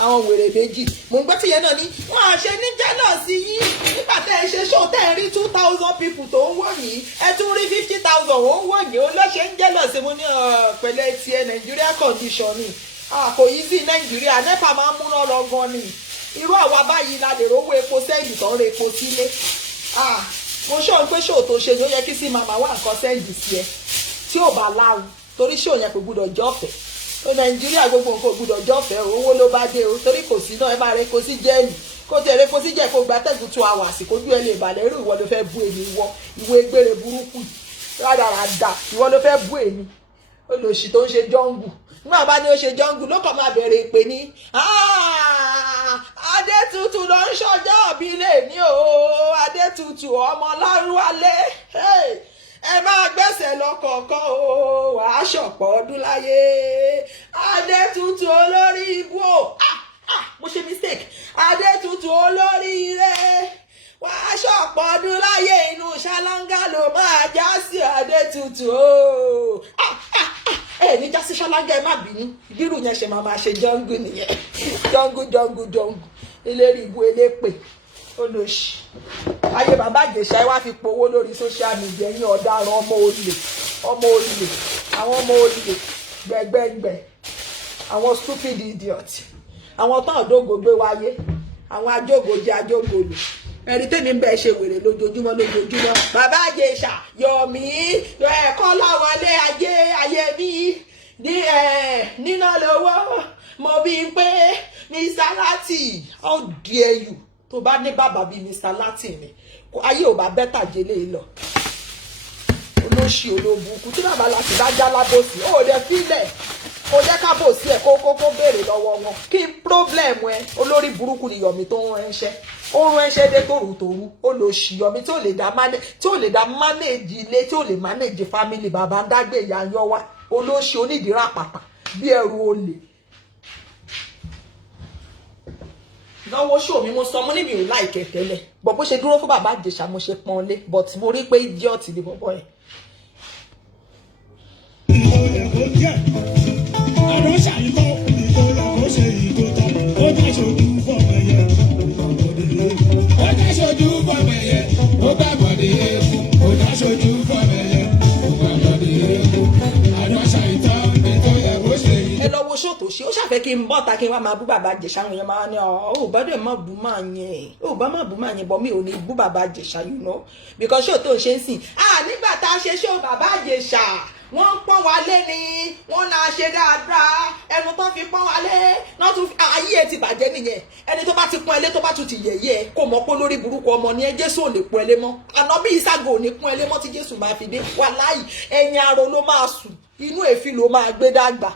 Àwọn wèrè méjì mo ń gbọ́ tí yẹn náà ní wọ́n á ṣe ní jẹ́lọ̀sì yín nígbà tẹ́ ẹ ṣe show tẹ́ ẹ rí 2,000 people tó ń wò yín ẹ tún rí 50,000 ó ń wò yín ó lọ́ ṣe ń jẹ́lọ̀sì mo ní pẹ̀lẹ́ tiẹ̀ Nàìjíríà condition ni kò yí sí Nàìjíríà NEPA máa ń múná lọ gan ni irú àwa báyìí la lè rówó epo sẹ́yìn tó ń re epo sílé mo ṣọ́ pé show tó ṣe ni ó yẹ kí sí màmá wà nǹkan sẹ́yìn sí ẹ tí ò bá láwù torí show yẹn kò gbúdọ̀ jẹ́ ọ̀fẹ́ Nàìjíríà gbogbo nǹkan ò gbúdọ̀ jọ́fẹ̀ẹ́ owó ló bá dé o torí kò sí náà ẹ máa rẹ kó sí jẹ́ẹ̀lì kó tẹ̀ rẹ kó sí jẹ́ kó gba tẹ́gùn 2 hours kójú ẹ lè balẹ̀ irú ìwọ ló fẹ́ bú èmi ìwọ egbére burúkú rádaràda ìwọ ló fẹ́ bú èmi olóṣì tó ń ṣe jọ́ngù nígbà bá ní ó ṣe jọ́ngù ló kàn máa bẹ̀rẹ̀ ìpè ní Adétutù ló ń ṣọjọ́ òbí lè ní o Adétutù ọmọ Lárúwálé ẹ máa gbẹ́sẹ̀ lọ kọ̀ọ̀kan o wàá ṣọ̀pọ̀ ọdún láyé Adétutù olórí ibú o mo ṣe mistake Adétutù olórí ire wàá ṣọ̀pọ̀ ọdún láyé inú ṣáláńgá ló máa já sí Adétutù o ní já sí ṣáláńgá ẹ má bínú ìbírù yẹn ṣe máa ṣe jọ́ngù nìyẹn jọ́ngù eléri ibú elépè olóṣì ayé bàbá Ìjẹ̀ṣà wá fi powó lórí social media yín ọ̀daràn ọmọ olè àwọn ọmọ olè gbẹgbẹgbẹ àwọn stupid idiot àwọn tán òdògò gbé wáyé àwọn ajógojì ajógolù ẹni tẹ́mi ń bẹ́ẹ̀ ṣe wèrè lójoojúmọ́ bàbá Ìjẹ̀ṣà Yọ̀mí Kọ́láwọlé ayé mi níná lówó mo bí pé Mr. Lati how dare you tó bá ní bàbá bíi Mr. Lati ni ayé ò bá bẹ́tà jẹ́lé lọ olóṣì olóbùkún tí bàbá Lati bá já lábòsí ó dẹ fílẹ̀ kò jẹ́ ká bòsí ẹ̀ kó béèrè lọ́wọ́ wọn kí problem ẹ olórí burúkú ni Yọ̀mí tó ń ránṣẹ́ ó ránṣẹ́ dé tòrútòrú olóṣì Yọ̀mí tí ò lè dá manage ilé tí ò lè manage family bàbá ń dágbé ìyá yọ wá olóṣì onídìírà pàpà bí ẹrù olè lọ́wọ́ ṣó mi mo sọ mo ní mi ò láìkẹ́ tẹ́lẹ̀ bọ̀ bó ṣe dúró fún bàbá Ìjẹ̀ṣà mo ṣe pọ́n lé but mo rí pé idiot ni bọ̀bọ̀ ẹ̀. ọ̀rọ̀ ṣàyíkọ́ ìkọlẹ̀ ó ṣe ìkọta ó dá ṣojú fọmẹyẹ ó dá ṣojú fọmẹyẹ ó bá bọ̀dé ewu ó dá ṣojú fọmẹyẹ ó bá bọ̀dé ewu ọ̀rọ̀ ṣàyíkọ́ ìkọlẹ̀ ó ṣe ìkọta. ẹ lọ wo ṣòtò ṣe ó ṣàfẹ́ kí n bọ́ta kí n wá máa bú bàbá Ìjẹ̀ṣà àwọn èèyàn máa ní ó bá dẹ̀ má bú máa yẹn ó bá má bú máa yẹn bọ́ mi ò ní bú bàbá Ìjẹ̀ṣà you know because ṣòtò ṣe ń sìn nígbà tá a ṣe ṣó bàbá Ìjẹ̀ṣà wọ́n ń pọ́n wa lé ni wọ́n náà ṣe dáadáa ẹnu tó fi pọ́n wa lé náà tún ayé ẹ ti bàjẹ́ nìyẹn ẹni tó bá ti pọ́n ẹ lé tó bá tún ti yẹ̀yẹ́ ẹ kò mọ̀ pé lórí burúkú ọmọ ni ẹ Jésù ò lè pọ́n ẹ lé mọ́ Ànábì Ìságo ò ní pọ́n ẹ lé mọ́ tí Jésù máa fi dé wàláhì ẹ̀yìn aró ló máa sùn inú èéfín ló máa gbé dàgbà.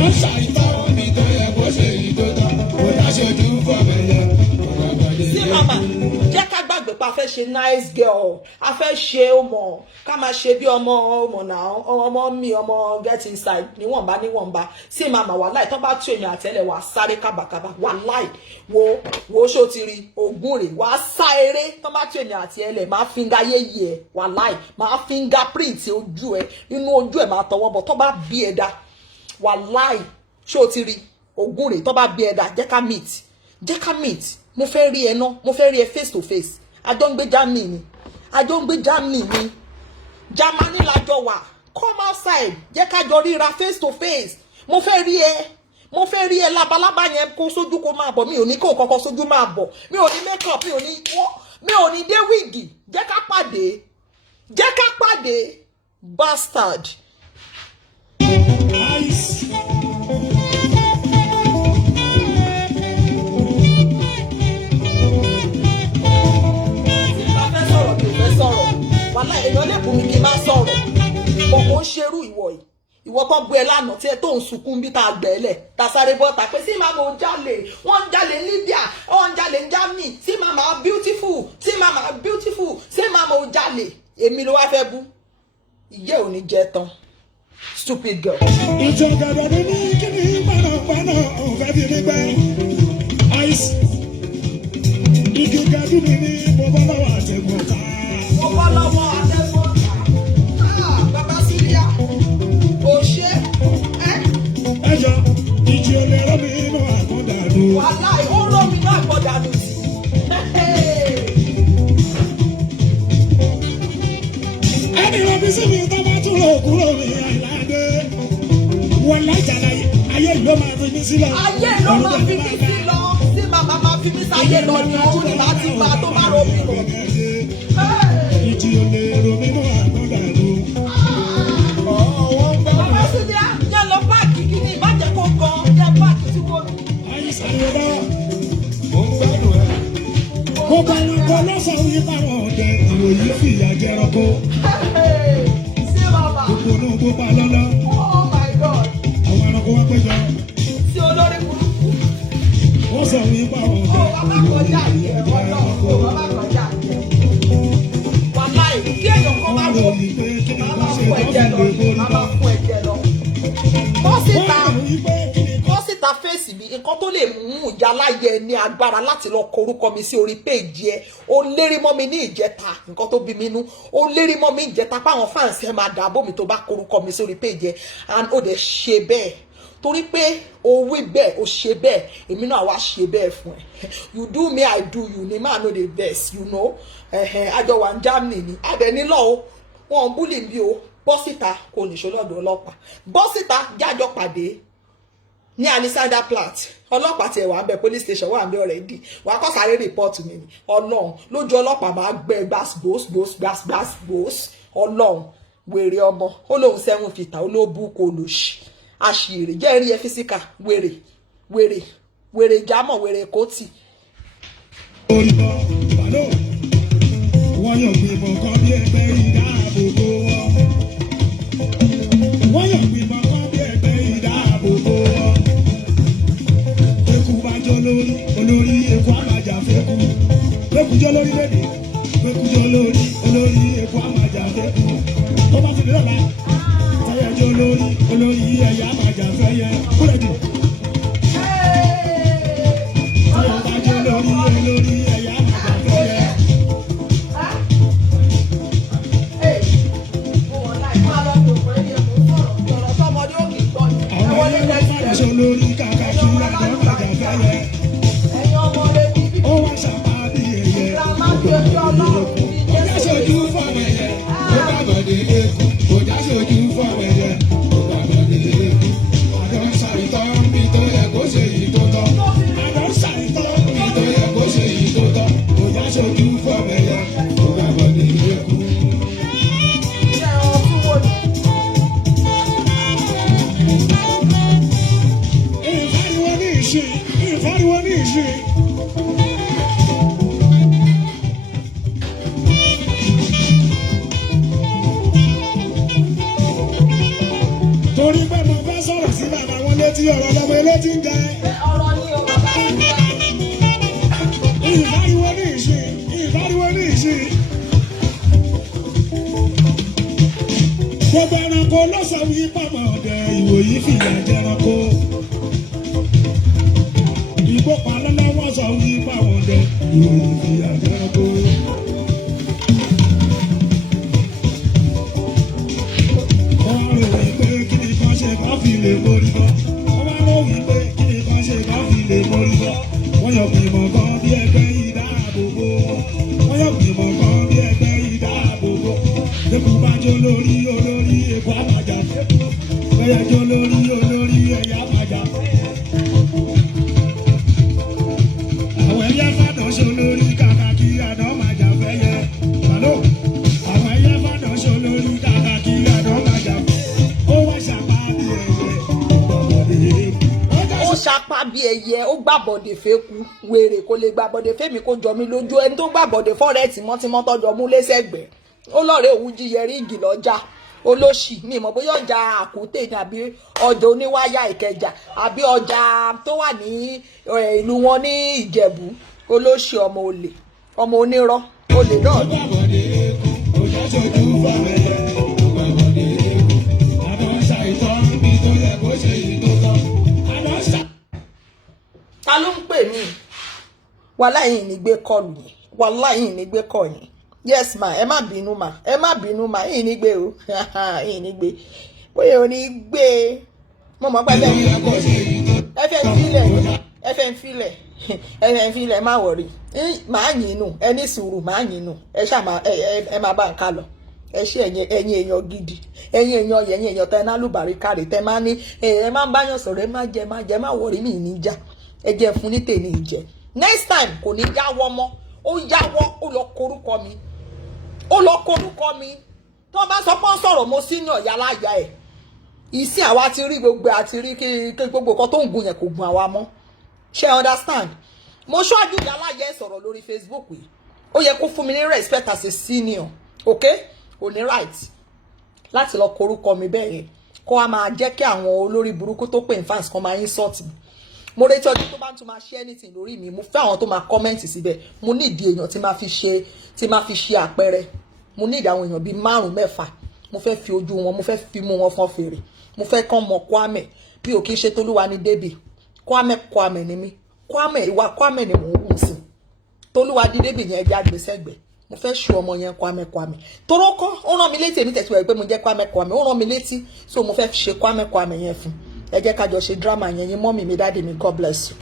ó ṣàìtọ́ mi tó yẹ kó ṣe ìdótọ́ ó dáṣojú fọmẹyẹ sí màmá jẹ́ ká gbàgbé pa fẹ́ ṣe nice girl a fẹ́ ṣe ọmọ ká máa ṣe bí ọmọ náà ọmọ mi ọmọ get inside níwọ̀nba sí màmá wàláì tó bá tú èèyàn àtẹ́lẹ̀ wà sáré kábàkábà wàláì wo ṣó ti rí ogún rè wà sá eré tó bá tú èèyàn àtẹ́lẹ̀ máa fíńgà yéyé ẹ wàláì máa fíńgà print ojú ẹ inú ojú ẹ máa tọwọ́ bọ̀ tó bá bí ẹ dá wàláì ṣó ti rí ogún rè tó bá bí ẹ dá jẹ́ ká meet mo fẹ́ rí ẹ náà mo fẹ́ rí ẹ face to face àjọ ń gbé Germany ni Germany lájọ wà come outside jẹ́ ká jọ ríra face to face mo fẹ́ rí ẹ labalábá yẹn kó sójú kó máa bọ̀ mi ò ní kó kọ́kọ́ sójú máa bọ̀ mi ò ní make up mi ò ní dé wíìgì jẹ́ ká pàdé bastard. Wàhálà èèyàn lè bù mí kí n má sọ̀rọ̀ ọkọ̀ ń ṣerú ìwọ tó gbé ẹ lánàá tí ẹ tó ń sunkún bí tá a gbẹ lẹ̀ tá a sáré bọ́ta pé sí màmá ò jalè wọ́n ń jalè ní Libya wọ́n ń jalè ní Germany sí màmá beautiful sí màmá ò jalè èmi ló wá fẹ́ bú ìyẹ́ ò ní jẹ tán stupid girl. ìjọba ọdún ní kíni panápaná ọ̀fẹ́ fi mi gbẹ́ ice igi gẹ́gẹ́ mi ní bọ́bọ́ lọ́wọ́ àtẹ̀gbọ́n ká. Bọ́bọ́ lọ́wọ́ àtẹ̀gbọ́n ká bàbá Sílíà ò ṣe ẹjọ́ ìjì olè rọ́bì inú àgbọ̀dàdù. wàhálà ó rọ́bì inú àgbọ̀dàdù sí. ẹni rọ́bì sí mi tó bá tún lò kúrò ní àìláde wọn lájà láyé ayé ló máa fi mí sílẹ̀. ayé ló máa fi mí sílọ sí màmá máa fi mí sáyé lọ ní òun ní láti bá tó bá rọ́bì lọ. ìjì olè rọ́bì inú àgbọ̀dàdù. bàbá Sílíà yẹn lọ páàkì Gbogbo ẹranko lọ́sàn yí báwọn ọ̀dẹ ìròyìn fìyà jẹranko. Gbogbo náà gbogbo alọ́lọ́. Àwọn ẹranko wá péjọ. Sí olórí burúkú. Wọ́n sọ wí báwọn ọ̀dẹ ìròyìn fìyà jẹranko. Wàláì kí èèyàn kan máa wọ máa fún ẹ̀jẹ̀ lọ. Bọ́sìta fèsì mi nǹkan tó lè mú ìjà láyé ní agbára láti lọ kọ orúkọ mi sí orí péèjì ẹ ó lérí mọ́ mi ní ìjẹta nǹkan tó bí mi nú ó lérí mọ́ mi ìjẹta páwọn fáǹsì ẹ máa dàbò mi tó bá kọ orúkọ mi sí orí péèjì ẹ and ó dẹ̀ ṣe bẹ́ẹ̀ torí pé o wí bẹ́ẹ̀ o ṣe bẹ́ẹ̀ èmi náà wá ṣe bẹ́ẹ̀ fún ẹ you do me I do you ni máa no dey vex you know àjọ wà ní Germany ni àdẹ̀nílọ́ o wọn ò búlì bí o bọ́sìta kò nìṣó lọ́dọ̀ ọlọ́pàá bọ́sìta jájọ pàdé ní Alexander Platt ọlọ́pàá tiẹ̀ wà ń bẹ police station wà ń bẹ already wà á kọ́ sáré report mi ni ọlọ́run lójú ọlọ́pàá máa gbẹ gbàsgbòs ọlọ́run wèrè ọmọ ó lóun sẹ́wọ̀n fìtà ó ló bú kó lò ṣì àṣìírí jẹ́ rí ẹ físíkà wèrè jámọ̀ wèrè kòtì. Wọ́n yọ̀ gbìmọ̀ kan bí ẹgbẹ́ ìdáàbòbò wọn. Wọ́n yọ̀ gbìmọ̀ kan bí ẹgbẹ́ ìdáàbòbò wọn. Eku bá jọ lórí olórí eku àmàjà fẹ́kù. Eku jọ lórí lèdè. Eku jọ lórí olórí eku àmàjà fẹ́kù. Ó bá ti dọ̀la. Táyà jọ lórí olórí ẹ̀yà àmàjà fẹ́yẹ. Kúrẹ́dì. Táyà bá jọ lórí olórí ẹ̀yà àmàjà fẹ́yẹ. Olórí kàkà kí àdán kàjà fẹ́yẹ. Ó wá ṣàpàdé ẹ̀yẹ. Ọjà ṣojú fọ̀mẹ̀yẹ. Ó gbàgbọ́dé eku. Ọjà ṣojú fọ̀mẹ̀yẹ. Ó gbàgbọ́dé eku. Àdán ṣàìtọ́ bí tó yẹ kó ṣe yìí tó tọ́. Àdán ṣàìtọ́ bí tó yẹ kó ṣe yìí tó tọ́. Ọjà ṣojú fọ̀mẹ̀yẹ. Ó gbàgbọ́dé eku. Ìfariwo ní ìṣe. Torí pé mo fẹ́ sọ̀rọ̀ sí bàbá wọn létí ọ̀rọ̀ lọ́mọ elétí ń jẹ. Ìfariwo ní ìṣe. Ìfariwo ní ìṣe. Gbogbo ẹranko lọ́sàn-án yí pàmò ọ̀dẹ ìwòyí fìyà jẹranko. Ìgbó pa lọ́lá wọ́n sọ wí báwọn jẹ ìròyìn fìyà jẹranko. Wọ́n rò wípé kí ni kan ṣe ká fi lè mórí bọ́. Wọ́n rò wípé kí ni kan ṣe ká fi lè mórí bọ́. Wọ́n yọ gbìmọ̀ kan bí ẹgbẹ́ ìdáàbòbò. Wọ́n yọ gbìmọ̀ kan bí ẹgbẹ́ ìdáàbòbò. Eku bá jó lórí olórí eku àmàjà. Ẹyẹ jó lórí olórí ẹyẹ àmàjà. Àwọn ẹyẹ fàdán ṣe olórí kàkà kí àdán màjà fẹ́yẹ. Màló. Àwọn ẹyẹ fàdán ṣe olórí kàkà kí àdán màjà fẹ́yẹ. Ó wá ṣàpá bí ẹyẹ. Ó ṣapá bí ẹyẹ ó gbàbọ̀dè fẹ́kù wèrè kò lè gbàbọ̀dè fẹ́mi kó jọ mí lójú ẹni tó gbàbọ̀dè fọ́rẹ́ tìmọ́tìmọ́ tọ́jọ́ mú lẹ́sẹ̀gbẹ́ ó lọ́ọ̀rẹ́ òun jíyẹ ríǹgì lọ́jà olóṣì mi mọ̀ bóyá ọjà àkútè ni àbí ọjà oníwáyà ìkẹjà àbí ọjà tó wà ní ìlú wọn ní ìjẹ̀bú olóṣì ọmọ olè ọmọ onírọ́ olè náà ni. Ta ló ń pè mí wàláhì ní gbé kọlù yìí wàláhì ní gbé kọ yìí yes ma ẹ má bínú ma yìí ní gbé o yìí ní gbé bóyá o ní gbé mo mọ̀ pé ẹ fẹ́ ń filẹ̀ má wọ̀rí màá yín nù ẹ ní sùúrù màá yín nù ẹ ṣáà ẹ má bá ń ká lọ ẹ ṣe ẹ̀yin èèyàn gidi ẹ̀yin èèyàn tẹ náà lùbàrí kárì tẹ máa ní ẹ má ń báyàn sọ̀rọ̀ ẹ má wọ̀rí mi níjà ẹ jẹ́ fún ní tèmi ìjẹ next time kò ní yáwọ́ mọ́ ó yáwọ́ ó lọ korúkọ mi tó bá sọ pé ó sọ̀rọ̀ mo sí yàn yálà ya ẹ̀ ìsìn àwa ti rí gbogbo àti rí kí gbogbo kan tó ń gun yẹn kò gun àwa mọ́ ṣé understand mo ṣáájú ìyáláyé sọ̀rọ̀ lórí Facebook yìí ó yẹ kó fún mi ní respect as a senior okay ò ní right láti lọ korúkọ mi bẹ́ẹ̀ yẹn kó a máa jẹ́ kí àwọn olórí burúkú tó pè ní fans kan máa insult mi mo retí ọdún tó bá ń tún máa share anything lórí mi mo fẹ́ àwọn tó máa comment síbẹ̀ mo ní ìdí èèyàn tí máa fi ṣe àpẹẹrẹ mo ní ìdí àwọn èèyàn bíi 5-6 mo fẹ́ fi ojú wọn mo fẹ́ fi mú wọn fọ́n fèrè mo fẹ́ kàn mọ Kwame bí ò kí ń ṣe Tolúwa ní Débì Kwame ni mí Kwame ìwà Kwame ni mò ń hùn sí Tolúwa di Débì yẹn ẹgbẹ́ àgbẹ̀sẹ̀gbẹ̀ mo fẹ́ ṣu ọmọ yẹn Kwame toró kọ́ ó rán mi létí èmi tẹ̀síwájú pé mo jẹ́ Kwame ó rán mi létí so mo fẹ́ ṣe Kwame yẹn fún ẹ jẹ́ ká jọ ṣe drama yẹn yín mọ́mì mi dáàdì mi God bless you.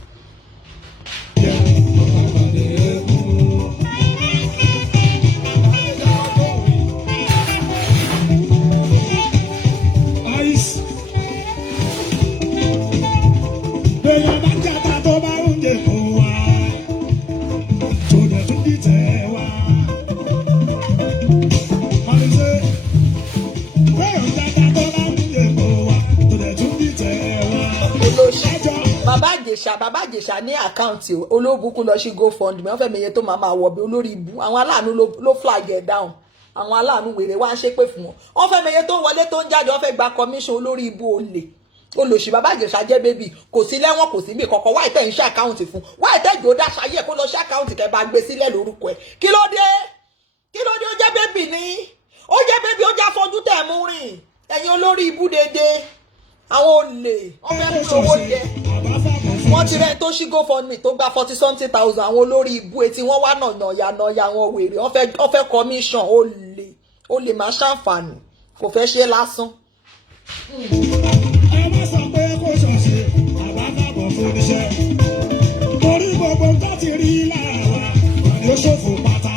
Bàbá Ìjẹ̀ṣà ní àkáǹtì olóbùkún lọ sí GoFundMe wọ́n fẹ́ meye tó máa wọ̀ bí olórí ibu àwọn aláàánú ló flag ẹ̀ down àwọn aláàánú wèrè wá ń ṣépè fún wọn wọ́n fẹ́ meye tó wọlé tó ń jáde wọ́n fẹ́ gba commission olórí ibu olè olòṣì Bàbá Ìjẹ̀ṣà jẹ́ bébì kò sí lẹ́wọ̀n kò sí bí kọ̀kọ̀ wáyé tẹ̀ ń ṣe àkáǹtì fún wáyé tẹ̀ jò dáṣà yẹ kó lọ ṣe àkáǹtì kẹ́ bá gbé sílẹ̀ lórúkọ ẹ̀ kí ló dé ó jẹ́ bébì ni ó jẹ́ bébì ó já fojú tẹ̀ mú rìn ẹ̀yin olórí ibu dédé àwọn olè wọ́n fẹ́ fún owó jẹ wọ́n ti rẹ́ tó ṣí GoFundMe tó gba 40-something thousand àwọn olórí ibu etí wọ́n wá nàyà wọn wèrè wọ́n fẹ́ commission olè máa ṣàǹfààní kò fẹ́ ṣe lásán. ẹ má sọ pé kò ṣọ̀ṣe àbá kábọ̀ fún iṣẹ́ torí gbogbo tó ti rí lára wa ló ṣòfò pátá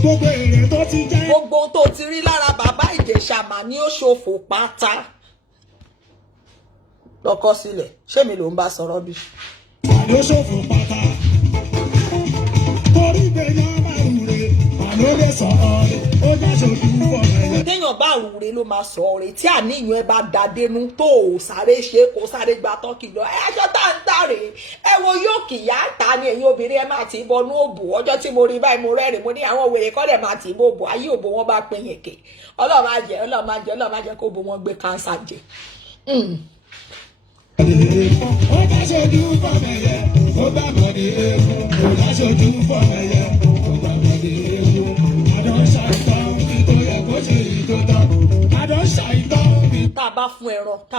gbogbo èrè tó ti jẹ́. gbogbo tó ti rí lára Bàbá Ìjẹ̀ṣà mà ní ó ṣòfò pátá lọkọ sílẹ̀ ṣé mi ló ń bá sọ̀rọ̀ bí. ló ṣòfò pátá torí bẹ́ẹ̀ máa rúre àló lè sọ̀rọ̀ rẹ̀ ó já ṣojú fọ̀ rẹ̀. téèyàn bá rúre ló máa sọ ọ̀rẹ́ tí àníyàn ẹ bá da dénú tó o sáré ṣe kó sáré gba tọ́kì lọ ẹjọ́ tá ń tàrè ẹ wo yóò kìyà ta ni ẹ̀yin obìnrin ẹ máa tì í bọnú òbò ọjọ́ tí mo rí báyìí mo rẹ́rìn mo ní àwọn wèrè kọ́lẹ̀ máa tì í bọ òbò ayé òbò wọn bá pín yèké Ọlọ́run má jẹ́ kó òbò wọn gbé kánsà jẹ. ó bá ṣojú fọmẹyẹ ó bá bọ̀dé ewu ó bá ṣojú fọmẹyẹ ó bá bọ̀dé ewu àdó ṣàìtọ́ tó yẹ kó ṣe èyí tó tọ́ àdó ṣàìtọ́. tá a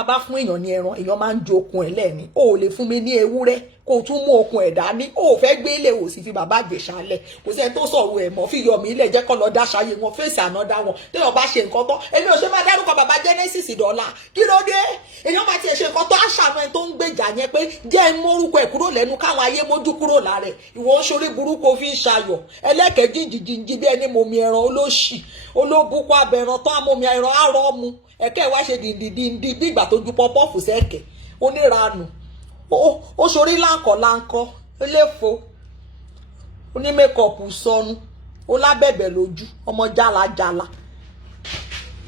bá fún èèyàn ní ẹran èèyàn máa ń ju okun ẹ̀ lẹ́ni o ò lè fún mi ní ewúrẹ́ kó o tún mú okun ẹ̀ dání o ò fẹ́ gbé ilé o sì fi Bàbá Ìjẹ̀ṣà lẹ̀ kò sẹ́ni tó sọ̀rọ̀ ẹ̀ mọ́ fi yọ mí ilẹ̀ jẹ́ kọ́ lọ dáṣayé wọn fèsì ànádá wọn téèyàn bá ṣe nǹkan tán èmi ò ṣe máa dárúkọ Bàbá Genesis dọ́là kí ló dé èèyàn bá tiẹ̀ ṣe nǹkan tó àṣàánú ẹ̀ tó ń gbèjà yẹn pé jẹ́ ń mórúkọ ẹ̀ kúrò lẹ́nu káwọn ayé mójú kúrò lára ẹ̀ ìwọ ń ṣorí burúkú fi ń ṣayọ̀ ẹlẹ́kẹ̀ẹ́ jìnjìnjì bí ẹni momi ẹran olóṣì olóbùkún abẹ̀ràn tó àmọ́mi ẹran àárọ̀ mu ẹ̀kẹ́ wá ṣe dìndìndì bí ìgbà tó ju pọ́pọ́ọ̀fù sẹ́ẹ̀kẹ́ oníranù ó ṣorí láǹkọ̀ eléfo onímẹ́kọ̀pù sọnù ó lábẹ̀bẹ̀ lójú ọmọ jálajàla.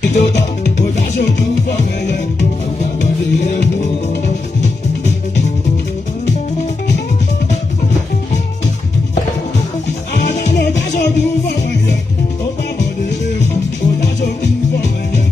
ìjọba kò dá ṣojú fọmẹyẹ ọgbà bọ̀dé ewu. àlọ́ ló dá ṣojú fọmẹyẹ ó bá bọ̀dé ewu kò dá ṣojú fọmẹyẹ.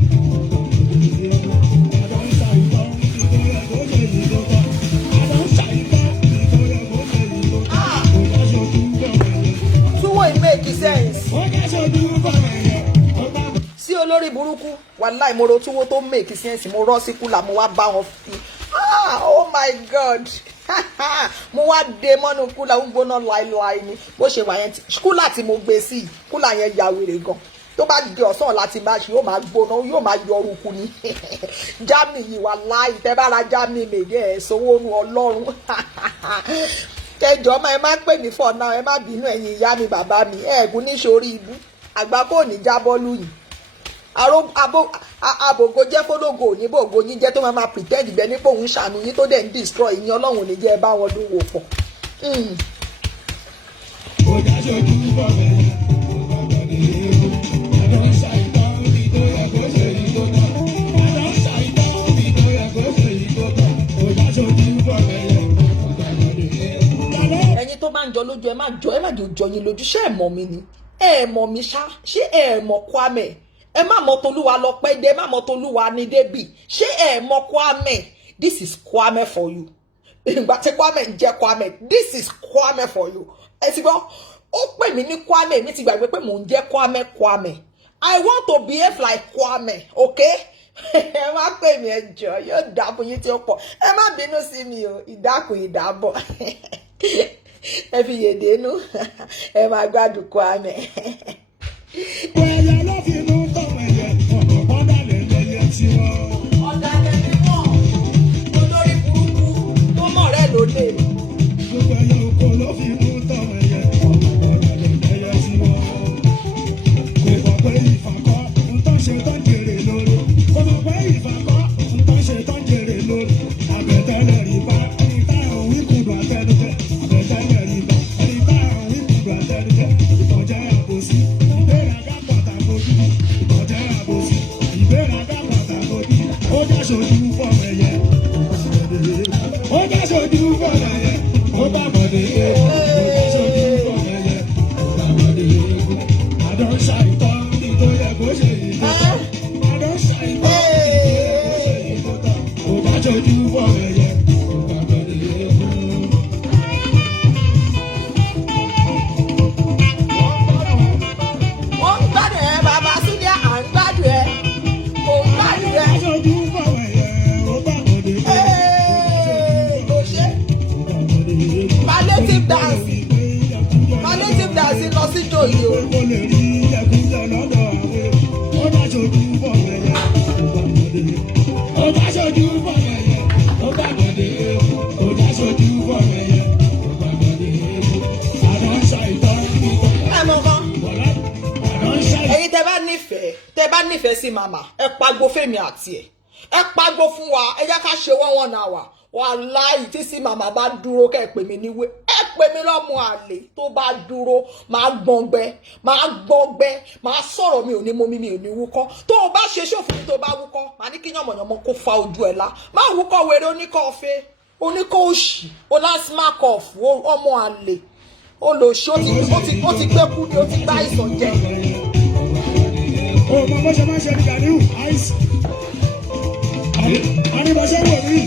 sí olórí burúkú wàláì mo ro túwó tó make sense mo rọ́ sí kúlà mo wá bá wọn fi oh my God mo wá dé mọ́nú kúlà ń gbóná láìláì ni bó ṣe wà yẹn kúlà tí mo gbé sí kúlà yẹn ya wèrè gan tó bá di ọ̀sán láti máa ṣe yóò máa gbóná yóò máa yọ orúkú ni Germany yìí wàláì tẹ́ bá ra Germany mèdè ẹ̀ sanwó nu Ọlọ́run kẹjọ ọmọ ẹ má pè mí fọ náà ẹ má bínú ẹ̀yin ìyá mi bàbá mi ẹẹgún níṣorí ibú àgbà kò ní jábọ́ lùyìn àbògo jẹ́ fọlọ́gò òní bògo yín jẹ́ tó máa pretend bẹ́ẹ̀ nípò òun ṣàánú yín tó dẹ̀ ń destroy yín Ọlọ́run ní jẹ́ ẹ bá wọn dúró pọ̀. ó já ṣojú fọmẹyẹ ó bá bọ̀dé ewu àdó ṣàìtọ́ tó yẹ kó ṣe èyí tó tọ́ àdó ṣàìtọ́ tó yẹ kó ṣe èyí tó tọ́ ó já ṣojú. lójú ẹ má jọ yín lójú ṣé ẹ mọ̀ mi ni ẹ mọ̀ mi ṣá ṣé ẹ mọ̀ Kwame ẹ má mọ̀ Tolúwa Lọ́pẹ́dé ẹ má mọ̀ Tolúwa ní débì ṣé ẹ mọ̀ Kwame this is Kwame for you ìgbà tí Kwame ń jẹ́ Kwame this is Kwame for you ẹ ti gbọ́ ó pè mí ní Kwame mi ti gbàgbé pé mò ń jẹ́ Kwame I want to behave like Kwame okay ẹ má pè mí ẹjọ́ yóò dà fún yín tí ó pọ̀ ẹ má bínú sí mi o ìdákùn ìdábọ̀ ẹ fi yèdè nú ẹ má gbádùn Kwame. ẹyẹ ló fi inú tọ̀wọ̀ ẹyẹ ọ̀pọ̀ ọ̀dàlẹ̀ lẹ́yẹ tí wọ́n. ọ̀dàlẹ̀ ni wọ́n olórí burúkú tó mọ̀ rẹ̀ lóde. gbogbo ẹyẹ oko ló fi inú tọ̀wọ̀ ẹyẹ ọ̀pọ̀ ọ̀dàlẹ̀ lẹ́yẹ tí wọ́n. kò mọ̀ pé ìfàkọ́ ń tán ṣe tán jèrè lórí. kò mọ̀ pé ìfàkọ́ ń tán ṣe tán jèrè lórí. àbẹ̀tẹ̀lẹ̀ rí bá ẹni táwọn wíkùdù àtẹnudẹ. àbẹ̀tẹ̀lẹ̀ rí bá ẹni táwọn wíkùdù àtẹnudẹ. ìtọ́jẹ́ àbòsí ìgbéraga pàtàkì ìtọ́jẹ́ àbòsí ìgbéraga pàtàkì ó já sojú fọ́ọ̀mù ẹ̀yẹ. ó já sojú fọ́ọ̀mù ẹ̀yẹ. ó bá bọ̀dé ewu. ó já sojú fọ́ọ̀mù ẹ̀yẹ. ó bá bọ̀dé ewu. àdó ń ṣàìtọ́ nítorí ẹ̀ kó ṣe ìdótọ́. àdó ń ṣàìtọ́ nítorí ẹ̀ kó ṣe ìdótọ́. ó já sojú fọ́ọ̀mù ẹ̀yẹ. ó bá bọ̀dé ewu. wọ́n ń gbádùn ẹ bàbá Súlíà à ń gbádùn ẹ kò ń gbádùn ẹ. sojú fọ́ọ̀mù ẹ̀yẹ. ó bá bọ̀dé ewu. kò ṣe palliative dance lọ sí jòyè o. ó lè rí ẹkúnjẹ lọ́dọ̀ àwọn ó bá ṣojú fọ́ọ̀mù ẹ̀yẹ. ó bá ṣojú fọ́ọ̀mù ẹ̀yẹ. ó bá bọ̀dé ewu. ó bá ṣojú fọ́ọ̀mù ẹ̀yẹ. ó bá bọ̀dé ewu. àdán ṣàìtọ́ nítorí ẹ mọ̀ kan bọ̀lá. àdán ṣàìtọ́. ẹ̀yin tẹ́ bá nífẹ̀ẹ́ sí màmá ẹ pagbo fèmí àti ẹ pagbo fún wa ẹ jẹ́ ká ṣe wọ́n náà wà wàláì tí sí màmá bá dúró kẹ́ ẹ pè mí níwé ẹ pè mí lọ́mọ àlè tó bá dúró máa gbọ̀ngbẹ́ máa sọ̀rọ̀ mi ò ní mú mi ò ní wúkọ́ tó o bá ṣe ṣòfò mi tó bá wúkọ́ màá ní kí yànmọ̀yànmọ́ kó fa ojú ẹ̀ la má wúkọ́ wèrè oníkọ́ọ̀fẹ́ oníkọ́ọ̀ṣì olásímákọ̀ọ̀fù ọmọ àlè olóṣì ó ti gbé kú ni ó ti gbá ìsàn jẹ. ó mọ bó ṣe máa ń ṣe ní gàdíhù àìsí. àníbọ̀ṣẹ́ wò rí.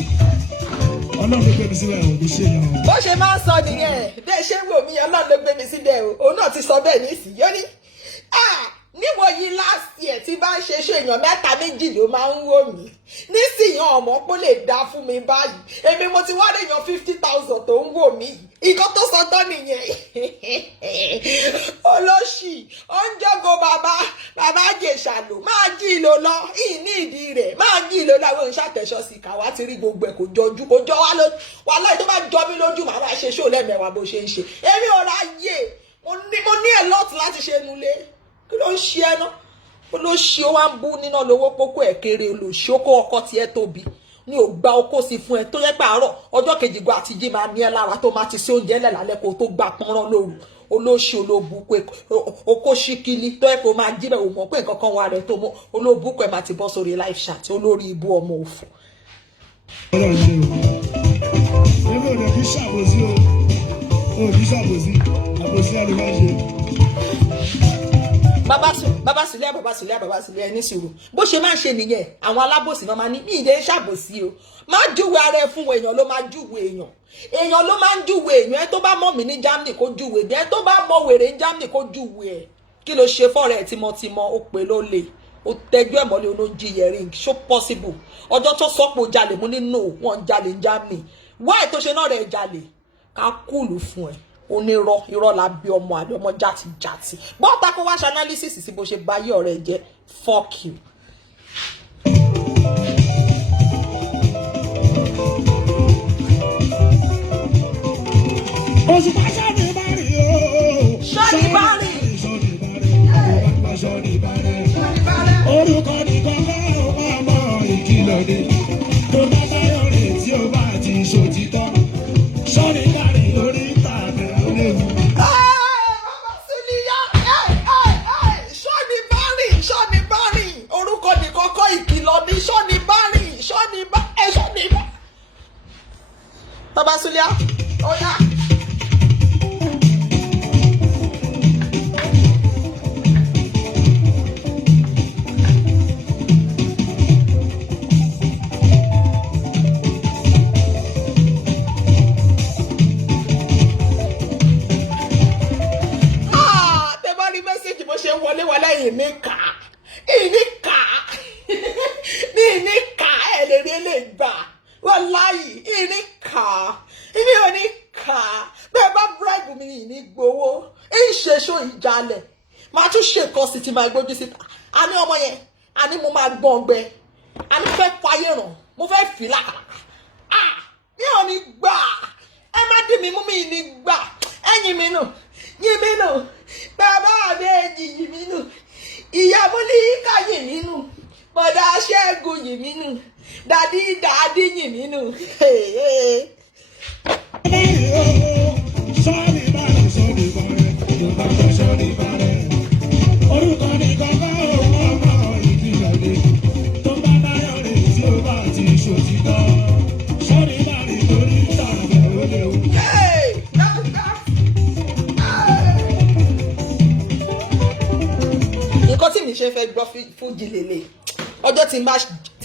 ọlọ́run ló gbé mi síbẹ̀ ò ní ṣe yẹn. bó ṣe máa ń sọ nìyẹn bẹ́ẹ̀ ṣe ń wò mí ọlọ́run ló gbé mi síbẹ̀ o òun náà ti sọ bẹ́ẹ̀ nísìnyí ó ní níwò yìí last year tí bá ń ṣe èèyàn mẹ́ta méjì ló máa ń wò mí nísìnyí ọmọ pé lè dá fún mi báyìí èmi mo ti wá èèyàn 50,000 tó ń wò mí ìkan tó sọ tán nìyẹn olóṣì ó ń jọgọ bàbá Ìjẹ̀ṣà lò máa jí ìlò lọ ìní ìdí rẹ̀ máa jí ìlò lọ àwọn ìṣàtẹ̀sọ sí káwá ti rí gbogbo ẹ̀ kò jọjú kò jọ wá lójú wàhálà tó bá jọ mí lójú màá máa ṣe ṣó lẹ́mẹ̀wá bó ṣe ń ṣe èmi ò ráyè mo ní ẹ̀ lọ́ọ̀tì láti ṣe nulẹ̀ kí ló ń ṣe ẹ ná olóṣì ó wá ń bú níná lówó pókó ẹ̀ kéré olóṣì ó kó ọkọ tiẹ̀ tóbi ní ò gba okó sí fún ẹ tó yẹ pé àárọ̀ ọjọ́ kejì gba àti jí máa ní ẹ lára tó máa ti ṣe oúnjẹ lẹ̀ lálẹ́ kó tó gba pọ́nrán lóru olóṣì olóbùkún okó ṣíkílí tó yẹ kó máa jí bẹ̀ ò mọ̀ pé nǹkan kan wà rẹ̀ tó mọ́ olóbùkún ẹ̀ máa ti bọ́ sórí live chat olórí ibú ọmọ òfò. ọlọ́run ṣe o èmi ò lè fi ṣàbòsí o fi ṣàbòsí àbòsí ọ̀rẹ́ máa ṣe. bàbá sílẹ̀ ẹni sùúrù bó ṣe máa ń ṣe nìyẹn àwọn alábòsí máa ní ìdè ṣàbòsí o máa júwe ara ẹ fún èèyàn ló máa júwe èèyàn ló máa ń júwe èèyàn ẹ tó bá mọ̀ mí ní Germany kó júwe ẹ tó bá mọ̀ wèrè ní Germany kó júwe ẹ kí ló ṣe fọ́ọ̀rẹ́ ẹ tímọ́tímọ́ ó pè ló lè ó tẹjú ẹ̀ mọ́lẹ̀ olójì yẹring ṣó possible ọjọ́ tó sọ́pọ̀ jalè mú nínú wọn jalè ní Germany wáì tó ṣe náà rẹ̀ jalè ká kúlù fún ẹ onírọ́ irọ́ la bí ọmọ àbí ọmọ játijàti bọ́ọ̀tà kó wá ṣe analysis sí bó ṣe báyé ọ̀rẹ́ jẹ́ fuck you. oṣù pàṣẹ ní bari o. sọ́ọ̀nì bari. orúkọ nìkan fẹ́ ọmọ ìkìlọ̀ ni tó bá báyọ̀ rè tí ó bá ti ṣòtítọ́ sọ́ọ̀nì bari lórí ìtàgé ó léwu. sọ́ọ̀nì bari orúkọ nìkan kọ́ ìkìlọ̀ ni sọ́ọ̀nì bari. Baba Sulia, ó yá. ìní kà ní ìní kà ẹ̀ lè rí lè gbà wọ́n láyì ìní kà ìní ò ní kà bẹ́ẹ̀ bá bribe mi ìní gbowó ìṣèṣó ìjàlẹ̀ máa tún ṣèkan sí ti máa gbójú síta a ní ọmọ yẹn a ní mo máa gbọ́n ọgbẹ́ a ní fẹ́ fàyè ràn mo fẹ́ fi làkàlàkà mi ò ní gbà ẹ má dì mí mú mi ní gbà ẹ̀yìn mi nù yín mi nù bàbá mi èjì yìí mi nù ìyá Múlíkà yìí mi nù bọ̀dá Ṣẹ́gun yìí mi nù dàdí yìí mi nù. orúkọ ní kankan ọmọ ìdílé tó bá dáyọ̀ rè tí ó bá ti ṣòtítọ́ sọ́ni láàrin torí tàbí olè o. nǹkan tí mi ṣe fẹ́ gbọ́ fújì lélẹ̀ ọjọ́ tí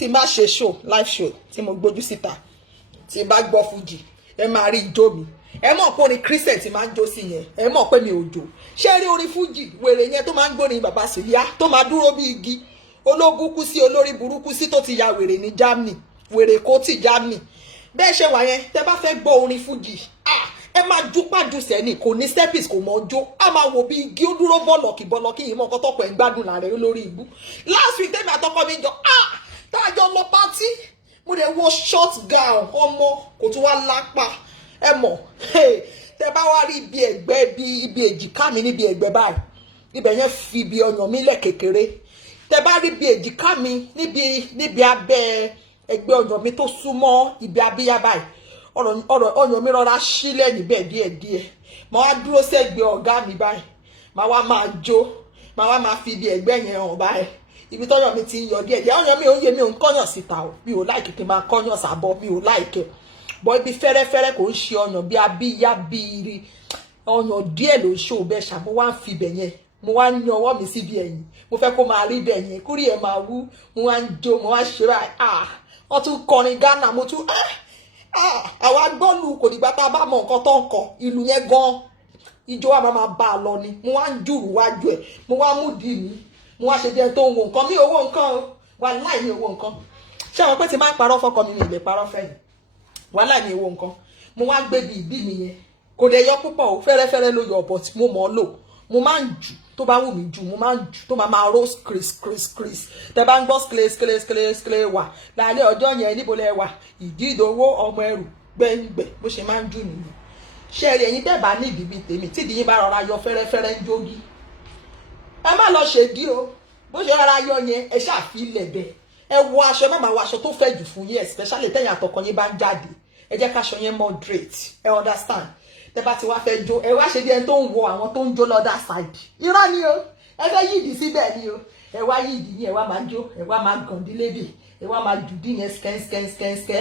n bá ṣe show live show tí mo gbójú síta tí n bá gbọ́ fújì ẹ máa rí ijó mi ẹ mọ̀ pé orin Christian tí máa ń jó sí yẹn ẹ mọ̀ pé mi ò jó ṣé rí orin fújì wèrè yẹn tó máa ń gbórin bàbá Sùlíà tó máa dúró bí igi olóbùkú sí olórí burúkú sí tó ti ya wèrè ní Germany wèrè kó tì Germany bẹ́ẹ̀ ṣe wà yẹn tẹ́ bá fẹ́ gbọ́ orin fújì ẹ máa jú pàjù sẹ́ni kò ní stepis kò mọ̀ jó a máa wò bí igi ó dúró bọ́ọ̀lọ̀kì yìí mọ̀ nǹkan tọ́pọ̀ ẹ̀ ń gbádùn lára ẹ̀ lórí ibú last week tẹ́mi àtọkọ mi jọ táàjọ lọ pátí mo lè wọ short gown ọmọ kò tún wá lápá ẹ mọ̀ tẹ́ bá wá rí ibi ẹ̀gbẹ́ ibi èjìká mi níbi ẹ̀gbẹ́ báyìí ibẹ̀ yẹn fi ibi ọyàn mi lẹ̀ kékeré tẹ́ bá rí ibi èjìká mi níbi abẹ́ ẹ̀gbẹ́ ọyàn mi tó súnmọ́ ibi abíyá báyìí ọyàn mi rọra sílẹ̀ níbẹ̀ díẹ̀díẹ̀ màá wá dúró sẹ́gbẹ̀ẹ́ ọ̀gá mi báyìí màá wá máa jó màá wá máa fi ibi ẹ̀gbẹ́ yẹn hàn báyìí ibi tọ́yàn mi ti ń yọ díẹ̀díẹ̀ ọyàn mi ò ń yé mi ò ń kọ́yàn síta o mi ò láìkè kí n máa kọ́yàn sábọ̀ mi ò láìkè bọ́ ibi fẹ́rẹ́fẹ́rẹ́ kò ń ṣe ọyàn bí abíyá bíi ọyàn díẹ̀ ló ṣó bẹ́ẹ̀ ṣá mo wá ń fi ibẹ̀ yẹn mo wá ń yan ọwọ́ mi síbi ẹ̀yìn mo fẹ́ kó máa rí ibẹ̀ yẹn kúrì ẹ̀ máa wú mo wá ń jó mo wá ṣe báyìí wọ́n tún kọrin Ghana mo tún àwa gbọ́lù kò dìgbà tá a bá mọ nǹkan tó ń kọ ìlú yẹn gan ijó wa máa bá a lọ ni mo wá ń jùrù wájú ẹ̀ mo wá mú dì mí mo wá ṣe jẹ́ tó ń wo nǹkan mi ò wo nǹkan o wà láì ní owó nǹkan ṣé àwọn pé ti máa ń parọ́ fọ́kọ mi ní ilé parọ́ fẹ́yìn wà láì ní owó nǹkan mo wá gbé bí ìbí mi yẹn kò dẹ̀ yọ púpọ̀ o fẹ́rẹ́fẹ́rẹ́ ló yọ ọ̀bọ̀ tí mo mọ̀ ọ́ lò mo máa ń jù tó bá wù mí jù mo máa ń jù tó máa roast kris tẹ bá ń gbọ́ skle wà lálẹ́ ọjọ́ yẹn níbo lẹ wà ìdídòwó ọmọ ẹrù gbẹ̀ngbẹ̀ bó ṣe máa ń jù nìyẹn ṣé ẹ rí ẹ̀yin tẹ́ bá ní ìdìbí tèmi tí ìdíyín bá rọra yọ fẹ́rẹ́fẹ́rẹ́ ń jógi ẹ má lọ ṣèdí o bó ṣe rọra yọ yẹn ẹ ṣàfilẹ̀ bẹ́ẹ̀ ẹ wọ aṣọ ẹ má máa wọ aṣọ tó fẹ́ jù fún yín especially tẹ̀yìn àtọkọ yín bá ń jáde ẹ jẹ́ káṣọ yẹn moderate ẹ understand tẹ́ bá ti wá fẹ́ jó ẹ wá ṣe bí ẹni tó ń wo àwọn tó ń jó lọ́dà side irọ́ ni o ẹ fẹ́ yídì síbẹ̀ ni o ẹ wá yídì yín ẹ wá máa jó ẹ wá máa gàndí lébì ẹ wá máa jùdí yẹn skẹ́ńskẹ́ńskẹ́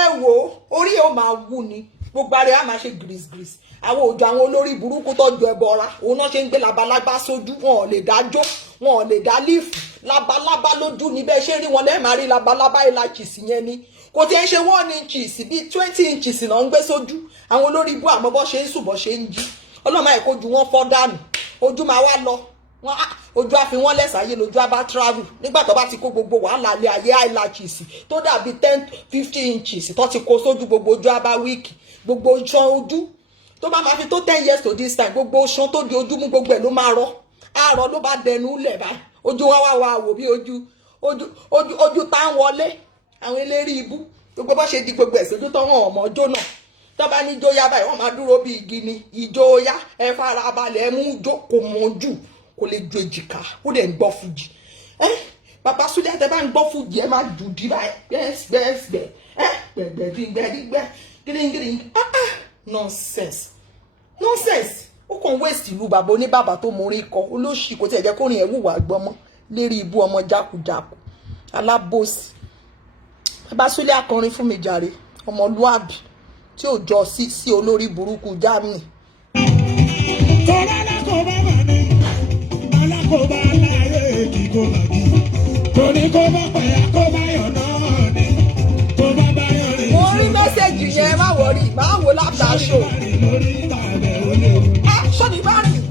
ẹ wo orí ẹ ó máa wú ni gbogbo ara ẹ á máa ṣe gírísgírísì àwọn òjò àwọn olórí burúkú tọ́jú ẹbọra òun náà ṣe ń gbé labalábá sójú wọn ò lè dá jó wọn ò lè dá lífù labalábá lójú níbẹ̀ ṣé rí wọn lẹ́ẹ̀ máa rí labalábá ìlàjìsì yẹn ni kò tí ẹ ṣe 1 inches bíi 20 inches náà ń gbé sójú àwọn olórí ibú àmọ́ bọ́ ṣe ń sùn bọ́ ṣe ń jí ọlọ́mọ ẹ̀kọ́ ju wọn fọ́ dànù ojú máa wá lọ ojú á fi wọ́n lẹ́sàáyé lójú á bá travel nígbà tó bá ti kó gbogbo wàhálà alẹ́ ayé eyelashes tó dàbí 10-15 inches tó ti kó sójú gbogbo ojú á bá wíìkì gbogbo iṣan ojú tó bá máa fi tó 10 years to this time gbogbo iṣan tó di ojú mú gbogbo ẹ̀ ló máa rọ àárọ̀ ló bá dẹnu lẹ̀ báyìí ojú wá wò bí ojú tá ń wọlé àwọn eléré ibú gbogbo bá ṣe di gbogbo ẹ̀sìn ojú tó wọn ọmọ ọjọ́ náà tó bá ní jóyá báyìí wọ́n máa dúró bí igi ni ìjóyá ẹ fara balẹ̀ ẹ mú jó kò mọ̀ jù kò lè ju èjìká ó dẹ̀ ń gbọ́ fújì bàbá Súlẹ̀ tẹ bá ń gbọ́ fújì ẹ máa jù dí báyìí gbẹ̀gbẹ̀gbẹ̀ gíríngíríng nonsense ó kàn waste ìlú bàbá oníbàbà tó mórí kọ olóṣì kò tiẹ̀ jẹ́ kó rìn ẹ̀wù wà gbọ́mọ́ lérí ibú ọmọ jákujàku alábòsí bàbá Súlẹ̀ akọrin fún mi jàre ọmọlúàbí tí ò jọ sí olórí burúkú Germany. tọ́lá alákòóbá mà ní alákòóbá láyé kí kò mà kí torí kó bá pẹ̀yà kó bá yọ̀ náà ni tó bá bá yọ̀ rìn. mo rí mẹ́sẹ̀gì yẹn má wọrí máa wò láfta show. sọ́ni bá rìn.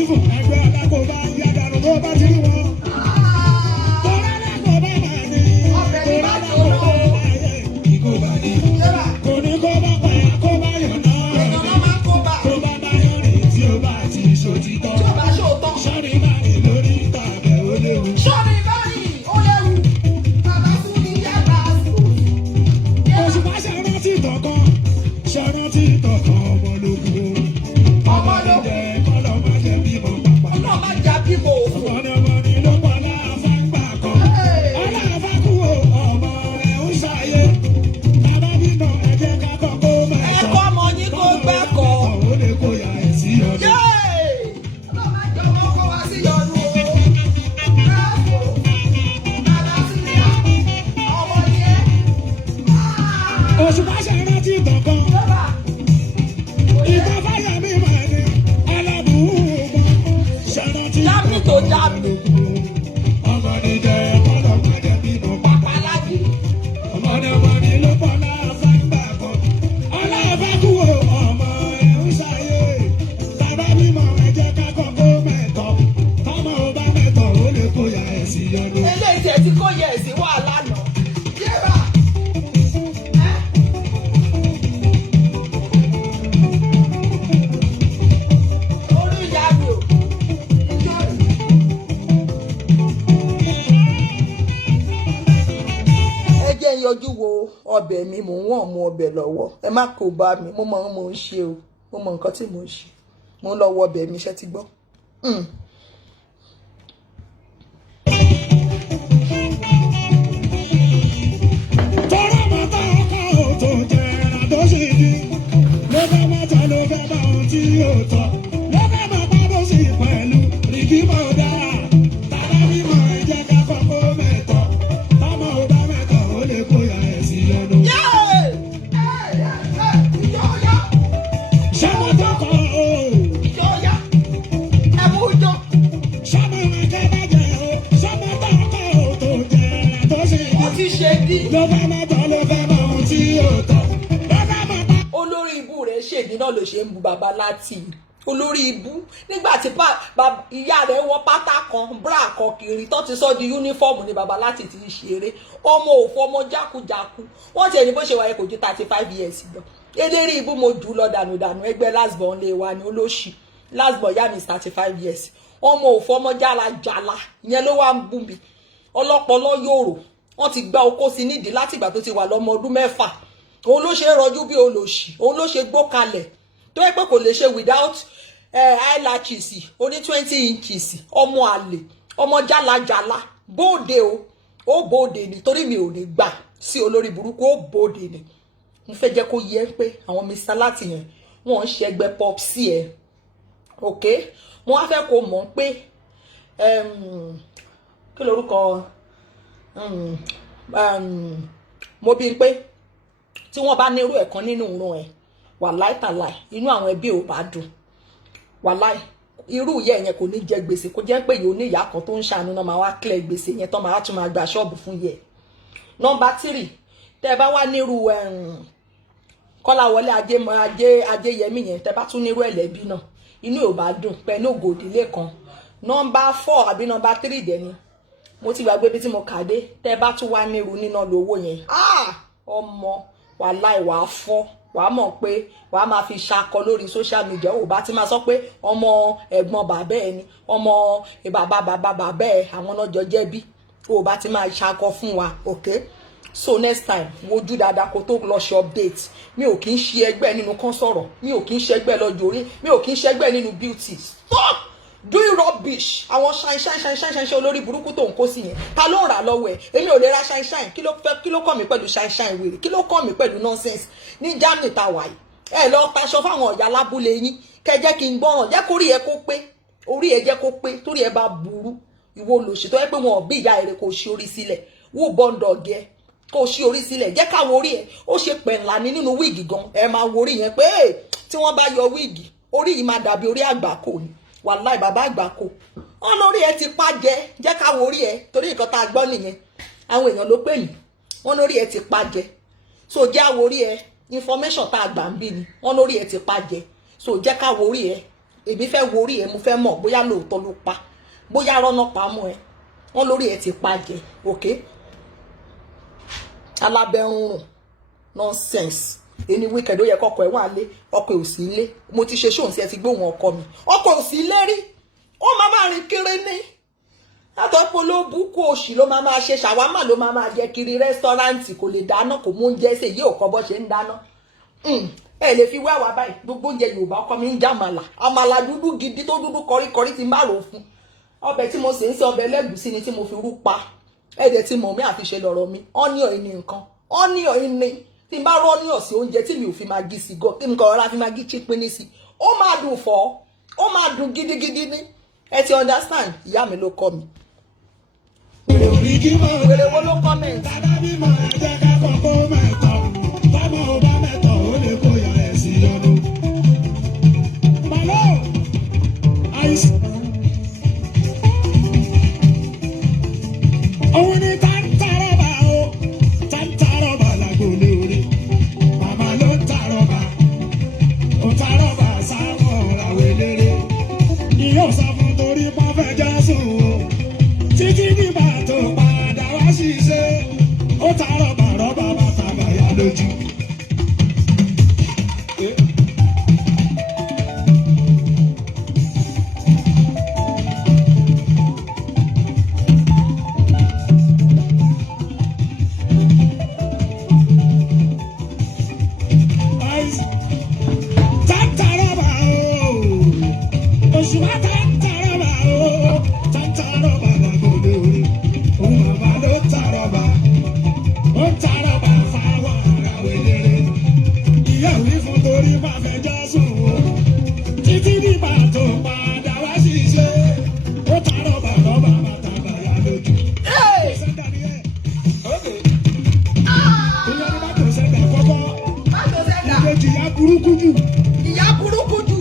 ìfún ẹgbẹ́ alákòóbá yàdànù bó bá ti rí wọn. Tọ́lá alákòóbá máa ní. Tọ́lá alákòóbá ayé ìkóbá ní. Kò ní kó bá pààyà kó bá yàn náà. Tó bá bá yàn rìn tí ó bá ti ṣòtítọ́. Sọ́ni máa rìn lórí ìtàgé ó léwu. Òṣùpá ṣàrántí tọ̀kan, ṣàrántí tọ̀kan ọmọlógún. Ọmọdé kọ́lọ́ máa jẹ bímọ pàpà. Ọmọdé ló pọ̀ láàfá gbà kan. Aláàfá kú ọmọ rẹ̀ ń ṣàyé. Bàbá bímọ ẹ̀jẹ̀ kákọ́ kó máa tọ́. Ẹ̀kọ́ ọmọ yín kó gbẹ́kọ̀. Ó lè kó ya ẹ̀ sí ọdún. Òṣùpá ṣàrántí tọ̀kan. Ìgbà fáyà mi máa ní alábùúgbọ̀n. Ṣàrántí Jábì tó jábì. ọmọdé jẹ kọ́lọ́ máa jẹ bímọ pàpà. Ọmọdé ló pọ̀ láàfá gbà kan. Aláàfá kú ọmọ ẹ̀ ń ṣàyé. Bàbá bímọ ẹ̀jẹ̀ kákọ́ kó mẹ́tọ̀. Tọ́mọ ò bá mẹ́tọ̀ ó lè kó ya ẹ̀ sí ọdún. Eléyìí tí ẹ ti kó yẹ ẹ̀sìn wà lánàá. Orí ìyá mi ò. Ẹ jẹ́ n yọjú wo ọbẹ̀ mi, mò ń wọ̀n mu ọbẹ̀ lọ́wọ́. Ẹ má kó bá mi, mo mọ ohun mo ń ṣe o. Mo mọ nǹkan tí mo ń ṣe. Mo ń lọ wọ ọbẹ̀ mi, ṣé ti gbọ́? Tọ́rọ mọ́ta ọkọ̀ òtò jẹ́ ẹran tó sì di. Ló fẹ́ mọ́ta ló fẹ́ bá ohun tí yóò tọ́. Ló fẹ́ máa bá bó sì pẹ̀lú rìkímọ̀ dára. Tàbá bímọ ẹ̀jẹ̀ kákọ́ kó mẹ́tọ̀. Tọ́mọ ò bá mẹ́tọ̀ ó lè kó ya ẹ̀ sí ẹnu. Ṣọ́mọ tó kọ́ o. Ṣọ́mọ ẹ̀kẹ́ bá jẹ́ o. Ṣọ́mọ tó kọ́ òtò jẹ́ ẹran tó sì di. Ló fẹ́ mọ́tọ̀ ló fẹ́ bá ohun tí yóò tọ́. Ló fẹ́ máa bá. Olórí ibú rẹ̀ ṣèdí náà ló ṣe ń bu bàbá láti olórí ibú nígbà tí ìyá rẹ̀ wọ pátá kan bra kan kiri tó ti sọ di yúnífọ́ọ̀mù ní bàbá láti ti ṣeré ọmọ òfò ọmọ jákujàku wọ́n ti ẹni bó ṣe wáyé kò ju 35 years lọ eléré ibú mo jù lọ dànùdànù ẹgbẹ́ lásbọn lè wà ní olóṣì lásbọn yá mi 35 years ọmọ òfò ọmọ jálajàla ìyẹn ló wá ń bú mi ọlọ́pọlọ yòrò wọ́n ti gba okó sí nídìí láti ìgbà tó ti wà lọ́mọ ọdún 6 òun ló ṣe rọjú bí olòṣì òun ló ṣe gbó kalẹ̀ tó yẹ pé kò lè ṣe without eyelashes oní 20 inches ọmọ àlè ọmọ jálajàla bóde ó bóde ni torí mi ò ní gbà sí olórí burúkú ó bóde ni mo fẹ́ jẹ́ kó yẹ pé àwọn Mr. Láti yẹn wọ́n ń ṣẹgbẹ́ pop sí ẹ ok wọ́n á fẹ́ kó mọ̀ pé kí lorúkọ mo bí pé tí wọ́n bá nírú ẹ̀kan nínú ìran ẹ̀ wàláì tàláì inú àwọn ẹbí ò bá dùn wàláì irú ìyá yẹn kò ní jẹ gbèsè kó jẹ́ pé yóò ní ìyá kan tó ń ṣàánú náà máa wá clear gbèsè yẹn tán máa tún máa gba ṣọ́ọ̀bù fún yẹ. Nọ́mbà 3 tẹ́ ẹ bá wá nírú Kọ́láwọlé Ajéyẹmí yẹn tẹ́ bá tún nírú ẹ̀lẹ́bí náà inú ò bá dùn pẹ̀lú ògòdìlé kan. Nọ́mbà 4 àbí nọ́mbà 3 dẹ̀ ni mo ti gbàgbé bí tí mo kà dé tẹ́ bá tún wá nírú níná lówó yẹn ọmọ wàláì wàá fọ́ wàá mọ̀ pé wàá máa fi ṣakọ lórí social media ò bá ti máa sọ pé ọmọ ẹ̀gbọ́n bàbá ẹ ni ọmọ bàbá ẹ àwọn náà jọ jẹ́bí ò bá ti máa ṣakọ fún wa okay so next time wojú dáadáa kó tó lọ ṣe update mi ò kì í ṣe ẹgbẹ́ nínú kan sọ̀rọ̀ mi ò kì í ṣe ẹgbẹ́ lọ́jọ́ orí mi ò kì í ṣe ẹgbẹ́ nínú beauty stop doing rubbish àwọn shine olórí burúkú tó ń kó sí yẹn ta ló ń rà lọ́wọ́ ẹ̀ èmi ò lè ra shine kí ló kàn mí pẹ̀lú shine wèrè kí ló kàn mí pẹ̀lú nonsense ní Germany ta wà yìí ẹ lọ taṣọ fáwọn ọ̀yà lábúlé yín kẹ jẹ́ kí n gbọ́ràn jẹ́ kórí ẹ kó pé orí ẹ jẹ́ kó pé torí ẹ bá burú ìwọ olóṣì tó yẹ pé wọn ò bí ìyá rẹ kò ṣe orí sílẹ̀ wò bọ́ńdọ̀ gẹ kò ṣe orí sílẹ̀ jẹ́ káwọn orí ẹ ó ṣe pẹ̀ńlá ní nínú wíìgì gan ẹ máa wo orí yẹn pé tí wọ́n bá yọ wíìgì orí yìí máa dàbí orí àgbákò ni wàláì bàbá àgbákò wọn lórí ẹ ti pa jẹ́ káwọn orí ẹ torí nǹkan tá a gbọ́ nìyẹn àwọn èèyàn ló pè mí wọn lórí ẹ ti pa jẹ so jẹ́ àwọn orí ẹ information tá a gbà ń bí ni wọn lórí ẹ ti pa jẹ so jẹ́ káwọn orí ẹ èmi fẹ́ wo orí ẹ̀ mo fẹ́ mọ̀ bóyá lóòótọ́ ló pa bóyá rọ́nà pa mọ́ ẹ wọ́n lórí ẹ̀ ti pa jẹ okay alábẹ́rún nonsense ẹni weekend ó yẹ kọ́kọ́ ẹ̀ wà lé ọkọ ò sí ilé mo ti ṣe ṣóun sí ẹ ti gbóhùn ọkọ mi ọkọ ò sí ilé rí ó máa rìn kiri ní látọ̀ pé olóòbù kó òṣì ló máa ṣe ṣàwámà ló máa jẹ kiri rẹ́sítọ́ráǹtì kò lè dáná kò mú oúnjẹ ṣe yí òkọ bọ́ ṣe ń dáná ẹ lè fi wá wá báyìí gbogbo oúnjẹ Yorùbá ọkọ mi ń jẹ àmàlà dúdú gidi tó dúdú kọríkọrí ti má rò fún ọbẹ̀ tí mo sì ń ṣe ọbẹ̀ ẹlẹ́gùsí ni tí mo fi rú pa ẹ̀dẹ̀ tí mọ̀ mí àfi ṣe lọ́rọ̀ mi ọ́níọ̀ ìní nǹkan ọ́níọ̀ ìní tí n bá rọ́ ọ́níọ̀ sí oúnjẹ tí mi ò fi magi sí gan kí n kọ̀ ọ́ra fi magi chípín sí ó máa dùn fọ́ ó máa dùn gidigidi ní ẹ ti understand ìyá mi ló kọ́ mi. Wèrè wo ló comment? Òun ni tàǹtàrọ̀bà o, tàǹtàrọ̀bà làgbòlè orí. Màmá ló ń tàrọ̀bà, ó tàrọ̀bà sáwọn ọ̀ràwé léré. Ìyóò sọ fún torí pọ́fẹ́ Jésù o. Títí nígbà tó padà wá ṣiṣẹ́, ó tàrọ̀bà rọ́bà bàtà bàyà lójú. Ìyá burúkú jù.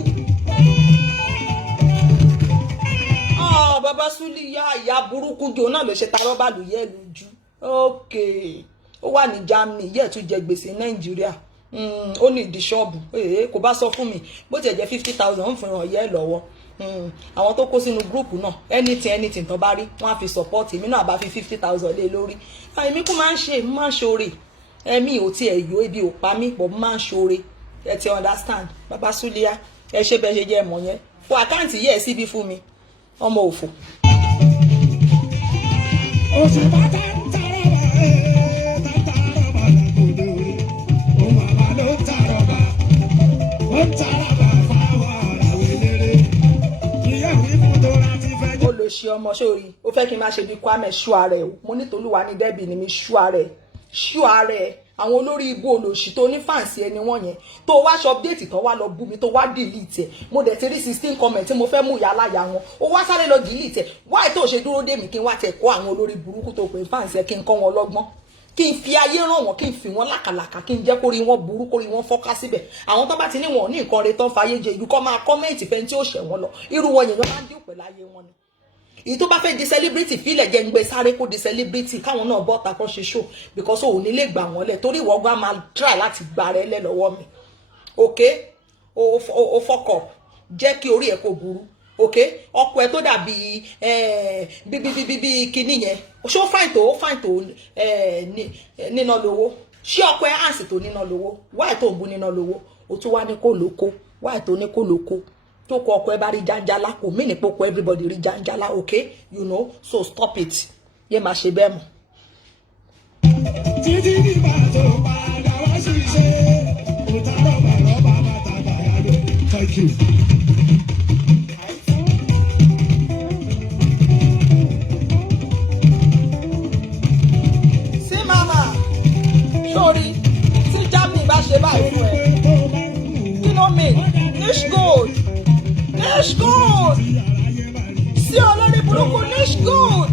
Bàbá Súlíyà ìyá burúkú jù náà ló ṣe ta rọ́bà lù yẹ́ lójú. Okay. Ó wà ní Germany yẹ́ tún jẹ gbèsè Nàìjíríà. Ó ní ìdí ṣọ́ọ̀bù. Kò bá sọ fún mi bó ti jẹ́ 50,000 ń fún ìrànyẹ́ lọ́wọ́. Àwọn tó kó sínú gúrùpù náà anything tó bá rí wọ́n á fi support èmi náà bá fi 50,000 lé lórí. Èmi kú máa ń ṣe máa ń ṣoore. Ẹ̀mí ò tiẹ̀ yó ebi ò pa mí pọ̀ máa ń ṣoore. Ẹ ti understand Bàbá Súlíyà ẹ ṣe bẹ́ẹ̀ ṣe jẹ́ ẹ̀mọ̀ yẹn fún àkáǹtì yẹ́ ẹ̀ síbi fún mi ọmọ òfò. Oṣù bàtà ń tàrọ̀bà tàrọ̀bà làgbòdo ó màmá ló ń tàrọ̀bà ó ń tàrọ̀bà fáwọn àràwé léré ìyàwó ìfúndó láti fẹ́. Olóṣì ọmọ sórí ó fẹ́ kí n máa ṣe bí Kwame ṣú ara ẹ̀ mo ní Tolúwa ní Dẹ́bì ni mi ṣú ara ẹ̀ àwọn olórí ibú olóṣì tó ní fàǹsì ẹni wọ́n yẹn tó wá ṣe update tó wá lọ bú mi tó wá delete ẹ̀ mo dẹ̀ ti rí 16 comment tí mo fẹ́ mú ìyá láyà wọn ó wá sáré lọ delete ẹ̀ why tó ṣe dúró dé mi kí n wá tẹ̀ kọ́ àwọn olórí burúkú tó pè fàǹsì ẹ̀ kí n kọ́ wọn lọ́gbọ́n kí n fi ayé ràn wọ́n kí n fi wọ́n lákàlàkà kí n jẹ́ kórí wọn burú kórí wọn fọ́ká síbẹ̀ àwọn tó bá ti ní wọn ní nǹkan rẹ̀ tán fàyè jẹ ìlú kọ́ máa kọ́mẹ̀ntì fẹ́ tí ó ṣẹ̀ wọ́n lọ irú wọn yẹn máa ń dín pẹ̀lú ayé wọn ni èyí tó bá fẹ́ di celebrity fílẹ̀ jẹ́ ń gbé sáré kó di celebrity káwọn náà bọ́ta kan ṣe show because òun nílé gbà wọ́n lẹ̀ torí ìwọ gbà máa try láti gbà rẹ lẹ̀ lọ́wọ́ mi okay o fuck up jẹ́ kí orí ẹ̀ kó burú okay ọkọ ẹ̀ tó dàbí bí kinní yẹn ṣé ó fine tó níná lówó ṣé ọkọ ẹ̀ àǹsì tó níná lówó wáì tó ń bú níná lówó o tún wá ní kó lóko wáì tó ní kó lóko tó kọ ọkọ ẹ bá rí jàǹjàlá kò mí ní pọkọ everybody rí jàǹjàlá okay you know so stop it yé máa ṣe bẹ́ẹ̀ mọ́. Títí nígbà tó padà wá ṣiṣẹ́ kò tá rọ́bà bàtà bàyà ló. Thank you. Sí mama sórí tí Germany bá ṣe báyìí fún ẹ kí ló mean niche gold. Niche gold. Sí olórí burúkú niche gold.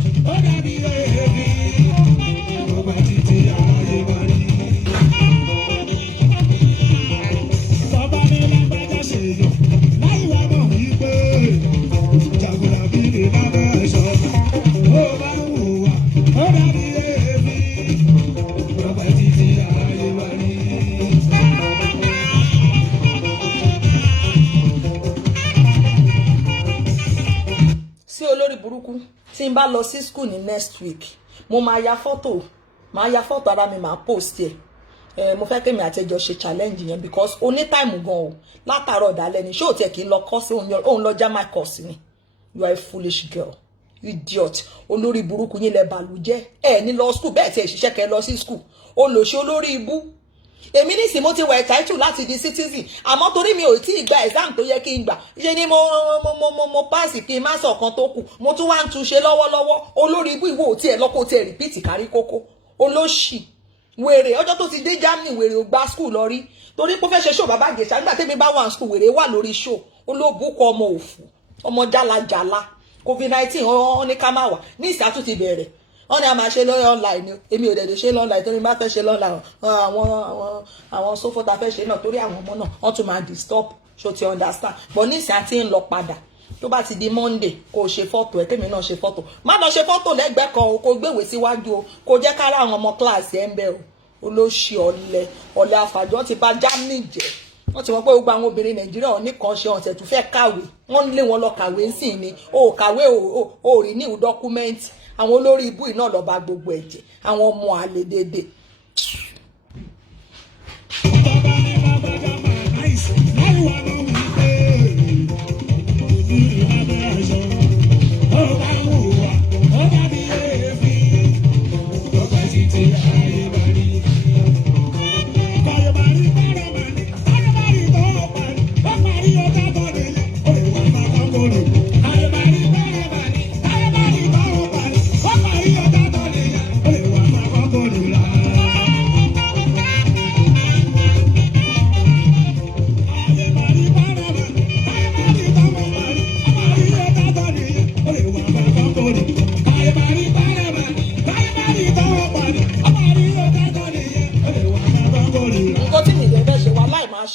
burúkú tí n bá lọ sí school ní next week mo máa ya photo ara mi máa post ẹ mo fẹ́ kémi àtẹjọ ṣe challenge yẹn because oní time gan o látàárọ̀ dalẹ́ ni ṣé ò tiẹ̀ kí n lọ kọ́ sí òun lọ jama course ni. You are a foolish girl, you idiot. Olórí burúkú yín lẹ bàlújẹ́ ẹ ní lọ school bẹ́ẹ̀ tí ẹ ṣiṣẹ́ kẹ́ lọ sí school olóṣì olórí ibú. Èmi ní sì mo ti wà entitled láti di citizen àmọ́ torí mi ò tí ì gba exam tó yẹ kí n gbà ṣe ni mo pass kí n má sọ kan tó kù mo tún wá ń tún ṣe lọ́wọ́lọ́wọ́ olórí ibú ìwọ ò tiẹ̀ lọ́kọ́ tiẹ̀ repeat kárí kókó olóṣì wèrè ọjọ́ tó ti dé Germany wèrè ò gba school lọ rí torí pé ó fẹ́ ṣe show bàbá Ìjẹ̀ṣà nígbà tẹ́mi bá wà ní school wèrè wà lórí show olóbùkọ ọmọ òfò ọmọ jálajàla COVID-19 wọn ní ká má wà ní ìsàtún ti bẹ̀rẹ̀ wọn ní a máa ṣe lórí online ni èmi ò dẹ̀dẹ̀ ṣe online torí bá fẹ́ ṣe online àwọn sófò tá fẹ́ ṣe náà torí àwọn ọmọ náà wọ́n tún máa disturb ṣó ti understand but ní ìsìn àti ń lọ padà tó bá ti di Monday kó ṣe fọ́tò ẹ̀ tèmi náà ṣe fọ́tò má lọ ṣe fọ́tò lẹ́gbẹ̀ẹ́ kan o kó gbéwèé síwájú o kó jẹ́ kára àwọn ọmọ kíláàsì ẹ̀ ń bẹ̀ o olóṣì ọ̀lẹ àfàjọ́ ti bá Germany jẹ́ wọ́n ti mọ̀ pé gbogbo àwọn obìnrin Nàìjíríà oníkan ṣe ọ̀sẹ̀ tó fẹ́ kàwé wọ́n lé wọn lọ kàwé ń sìn ni o kàwé o rí ní dọ́kúmẹ́ǹtì àwọn olórí ibú iná lọ bá gbogbo ẹ̀jẹ̀ àwọn ọmọ àlè dédé.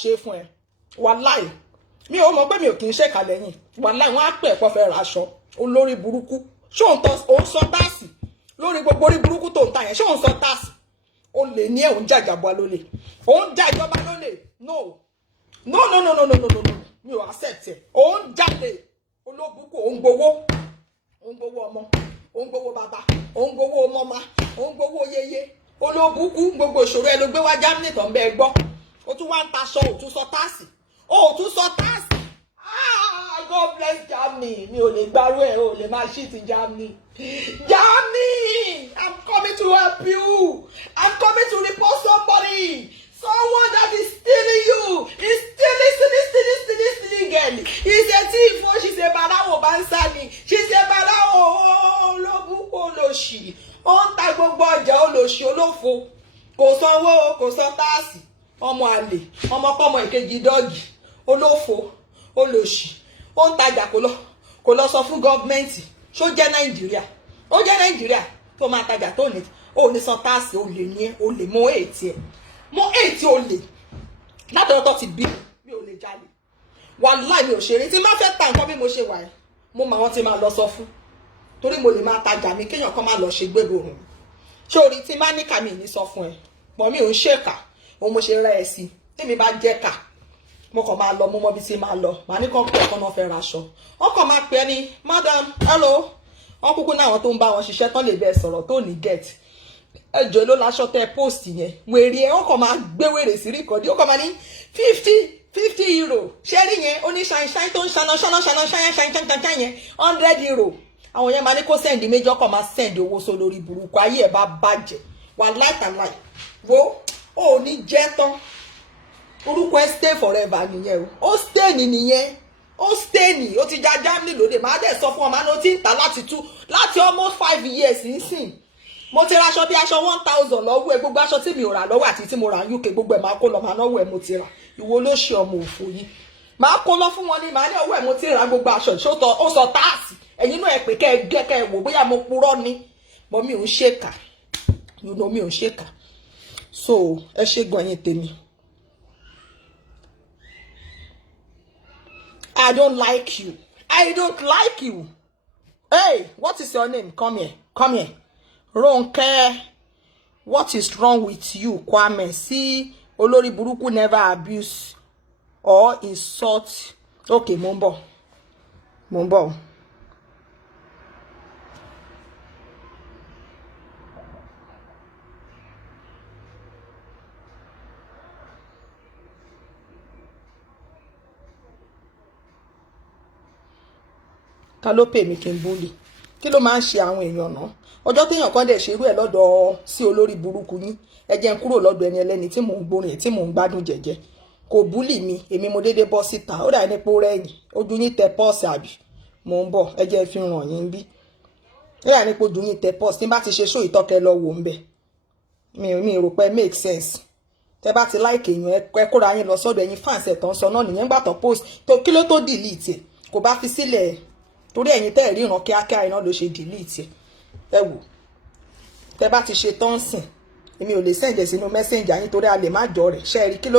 Ṣe fún ẹ wàláì mi ò mọ̀ pé mi ò kì í ṣèkà lẹ́yìn wàláì wọ́n á pè ẹ̀kọ́ fẹ́ raṣọ olórí burúkú ṣé òun sọ táàsì lórí gbogbo orí burúkú tó ń ta yẹn ṣé òun sọ táàsì ó lè ní ẹ̀ òun jàjàbọ̀ lólè òun jà ìjọba lólè no mi ò accept ẹ̀ òun jalè olóbùkù òun gbowó ọmọ òun gbowó bàbá òun gbowó ọmọọmọ òun gbowó yeye olóbùkù gbogbo ìṣòro ẹ ló gbé wá Germany tó ń bẹ gbọ́ o tún wá ń taṣọ o tún sọ táàsì God bless Germany mi ò lè gbárù ẹ o lè máa ṣí ti Germany I'm coming to help you I'm coming to report somebody someone that is stealing you is stealing girl he's a thief o she's a balawo bansani she's a balawo olóbùkún olóṣì ó ń ta gbogbo ọjà olóṣì olófo kò sanwó kò san táàsì ọmọ àlè ọmọkọmọ ìkejì dọ́ọ̀gì olófo olóṣì ó ń tajà kò lọ sọ fún gọ́ọ̀mẹ́ǹtì ṣó jẹ́ Nàìjíríà tó máa tajà tó ní san táàsì olè ní ẹ olè mọ èètì olè látọ̀tọ̀ ti bí mi ò lè jalè wàláì mi ò ṣeré tí má fẹ́ ta nǹkan bí mo ṣe wà ẹ́ mo mà wọ́n ti máa lọ sọ fún torí mo lè máa tajà mi kéèyàn kan máa lọ ṣe gbéborùn ṣé orí tí má ní kàmí ní sọ fún ẹ pọ̀ mi ò ń ṣèkà òun mo ṣe rẹ́ ẹ sí tèmi bá jẹ́ kà mo kàn máa lọ mo mọ bí tí máa lọ màá ní kàn pé ẹ̀kọ́ náà fẹ́ raṣọ wọ́n kàn máa pè é ní madam hello wọ́n kúkú náà àwọn tó ń bá wọn ṣiṣẹ́ tán lè bẹ sọ̀rọ̀ tó ní get ẹjọ́ ló láṣọ tẹ post yẹn wèrè ẹ wọ́n kàn máa gbé wèrè sí rìkọ́dì ó kàn máa ní 50 euro ṣẹ́rí yẹn ó ní ṣáínṣáín tó ń ṣáná yẹn 100 euro àwọn yẹn máa ní kó sẹ́ndì méjì ọkọ̀ máa sẹ́ndì owó só lórí burúkú ayé ẹ̀ bá bàjẹ́ wà láìtàláì wo ó ní jẹ́ tán orúkọ ẹ stay forever nìyẹn o ó stay nìyẹn ó stay ní ó ti já Germany lóde máa dẹ̀ sọ fún ọmọ náà ó ti ń ta láti almost 5 years nísìn mo ti raṣọ bí aṣọ 1000 lọ́wọ́ ẹ gbogbo aṣọ tí mi ò rà lọ́wọ́ àti tí mo rà UK gbogbo ẹ̀ máa kó lọ máa náwó ẹ̀ mo ti rà ìwọ ló ṣe ọmọ òfò yìí máa kó lọ fún wọn ní màá ní ọwọ́ ẹ̀ mo ti rà gbogbo aṣọ ìṣòtọ́ ó sọ táàsì ẹ̀yin náà ẹ pé kẹ́ ẹ wò bóyá mo purọ́ ni bọ́ mi ò ń ṣèkà mi ò ń ṣèkà so ẹ ṣe gan yín tèmi. I don't like you. Hey, what is your name? Come here. Ronke, what is wrong with you, Kwame? See, olórí burúkú never abuse or insult. Okay, mo ń bọ̀. ta ló pè mí kí n búlì kí ló máa ń ṣe àwọn èèyàn náà ọjọ́ téèyàn kan dẹ̀ ṣerú ẹ̀ lọ́dọ̀ sí olórí burúkú yín ẹ jẹ́ n kúrò lọ́dọ̀ ẹni ẹlẹ́ni tí mò ń gbórin ẹ̀ tí mò ń gbádùn jẹ́jẹ́ kò búlì mi èmi mo dédé bọ́ síta ó dà nípò rẹ̀yìn ojú yín tẹ pọ́ọ̀sì àbí mò ń bọ̀ ẹ jẹ́ fi ràn yín bí ó dà nípò ojú yín tẹ pọ́ọ̀sì tí n bá ti ṣe ṣó ìtọ́kẹ́ lọ wò ń bẹ̀ mi rò pé make sense tẹ bá ti láìkè èèyàn ẹ kóra yín lọ sọ́dọ̀ ẹ̀yin fans ẹ̀ tán sọ náà nìyẹn gbà tó post tó kí ló tó delete ẹ̀ kò bá fi sílẹ̀ torí ẹ̀yin tẹ́ ẹ̀ ríran kíákíá iná ló ṣe delete ẹ wò tẹ bá ti ṣe tán sìn èmi ò lè send ẹ̀ sínú messenger yín torí a lè má jọ rẹ̀ ṣe rí kí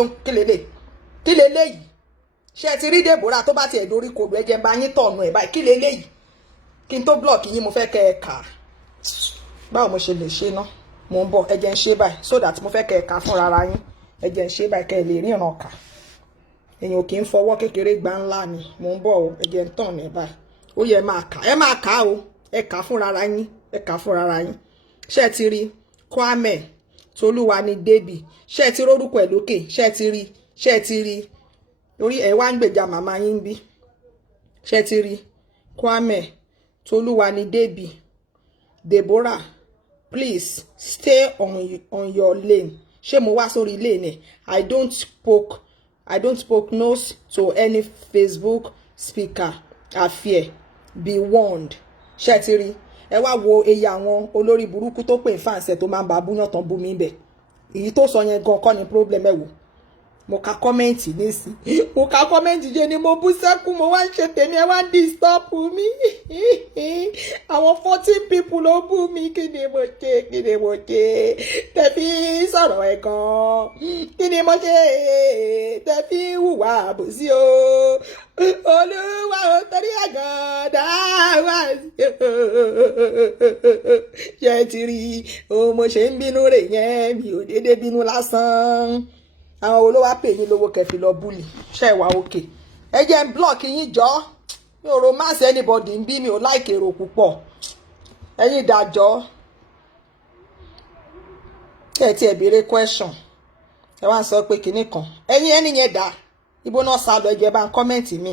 leléyìí ṣe ti rí Deborah tó bá ti ẹ̀ dorí kodò ẹ̀jẹ̀ bá yín tọ̀nù ẹ̀ báyìí kí leléyìí kí n tó block yín mo fẹ́ kẹ́ ẹ kà báwo mo ṣe lè ṣe ná mo ń bọ̀ ẹ̀jẹ̀ ń ṣe báyìí so that mo fẹ́ kẹ́ ẹ kà fúnra ara yín ẹ̀jẹ̀ ń ṣe báyìí kẹ́ ẹ lè ríran kà èèyàn kì í fọwọ́ kékeré gbá ńlá ni mo ń bọ̀ o ẹ̀jẹ̀ ń tàn ẹ̀ báyìí ó yẹ ẹ máa kà o ẹ kà fúnra ara yín ẹ kà fúnra ara yín ṣé ti rí Kwame Tolúwani Débì ṣé ti rórúkọ ẹ̀ lókè ṣé ti rí lórí ẹ̀ wá ń gbèjà màmá yín bí ṣé ti rí Kwame Tolúwani Débì Deborah please stay on your lane ṣé mo wá sórí lane ẹ̀ I don't spoke nose to any Facebook speaker affair be warned ṣé ti rí ẹ wá wo eye àwọn olórí burúkú tó pè fáǹsẹ̀ tó máa ń bá búyàn tán bú mi bẹ̀ èyí tó sọ yẹn gan kọ́ ni problem ẹ wò mo ka kọ́mẹ́ǹtì nísì mo ka kọ́mẹ́ǹtì jẹ́ ni mo bú sẹ́kù mo wá ń ṣe tèmi ẹ wá ń disturb mi àwọn 14 people ló bú mi kí ni mo ṣe tẹ̀fí sọ̀rọ̀ ẹ̀ gan kí ni mo ṣe tẹ̀fí hùwà àbòsí o olúwa ò torí ẹ̀gàn dáwà ṣe ti rí o mo ṣe ń bínú rè yẹn mi ò dédé bínú lásán àwọn olówó pè yín lówó kẹfì lọ búlì ṣe wà òkè ẹ jẹ́ ń block yín jọ mi ò romance anybody ń bí mi ò like èrò púpọ̀ ẹ̀yin ìdájọ́ ẹ ti ẹ béèrè question ẹ wá ń sọ pé kinní kan ẹni yẹn dá ibo náà sá lọ ẹjẹ bá ń comment mi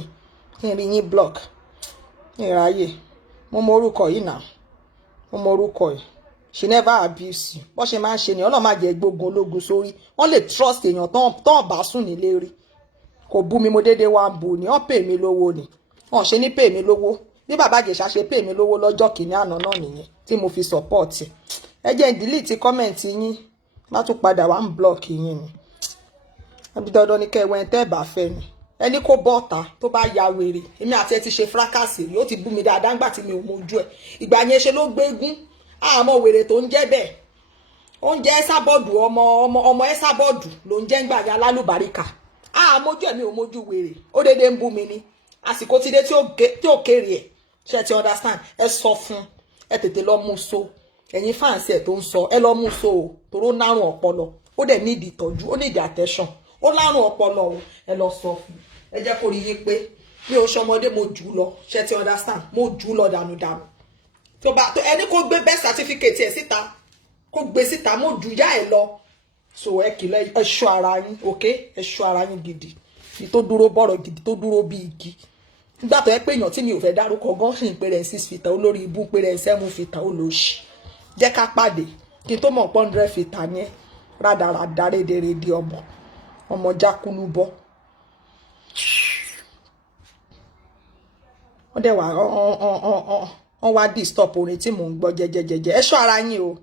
kí n rí yín block ìráyè mo mọ orúkọ yìí náà mo mọ orúkọ yìí she never abuse you bó ṣe máa ń ṣe ni ọlọ́run máa jẹ́ gbógun ológun sórí wọ́n lè trust èèyàn tán bá sùn nílé rí kò bú mi mo déédéé wá ń bù ni wọ́n pè mí lówó ni wọ́n ṣe ní pè mí lówó bí bàbá Ìjẹ̀ṣà ṣe pè mí lówó lọ́jọ́ kìíní àná náà nìyẹn tí mo fi support ẹ jẹ́ n delete comment yín má tún padà wá ń block yín ni àbí dandan ni kẹwẹ́ tẹ́ bá fẹ́ ni ẹni kó bọ́ọ̀ta tó bá ya wèrè èmi àti ẹ ti ṣe fracas rí ó ti bú mi dáadáa ńgbà tí mi ò mojú ẹ ìgbà yẹn ṣe ló gbégún àmọ́ wèrè tó ń jẹ́ bẹ́ẹ̀ oúnjẹ Ẹsábọ́ọ̀dù ọmọ Ẹsábọ́ọ̀dù ló ń jẹ́ ń gbàgbé alálùbáríkà àmójú ẹ̀mí ò mójú wèrè ó dédé ń bú mi ni àsìkò ti dé tí ò kéré ẹ̀ ṣe ti understand ẹ sọ fún ẹ tètè lọ mú so ẹ̀yin fáǹsì ẹ̀ tó ń sọ ẹ lọ mú so o toró nárùn ọpọlọ ó dẹ̀ nídìí ìtọ́jú ó nídìí attention ó lárùn ọpọlọ o ẹ lọ sọ fún ẹ jẹ́ kó rí yín pé mi ò ṣọmọdé mo jù ú lọ ṣe ti understand mo jù ú lọ dànùdànù tó ẹni kó gbé best certificate ẹ síta kó gbé síta mo jù yá ẹ lọ so ẹ kìlọ̀ ẹ ṣọ́ ara yín ok ẹ ṣọ́ ara yín gidi ní tó dúró bọ̀rọ̀ gidi tó dúró bí igi nígbà tó ẹ pé èèyàn tí mi ò fẹ́ dárúkọ gan ṣì ń pè rẹ̀ 6 fìtà olórí ibú pè rẹ̀ 7 fìtà olóṣì jẹ́ ká pàdé kí n tó mọ̀ 100 fìtà ní ẹ rádaràdà rédèrèdè ọmọ jákúlú bọ́ wọ́n dẹ̀ wá wọ́n wá disturb orin tí mò ń gbọ́ jẹ́jẹ́jẹ́jẹ́ ẹ ṣọ́ ara yín o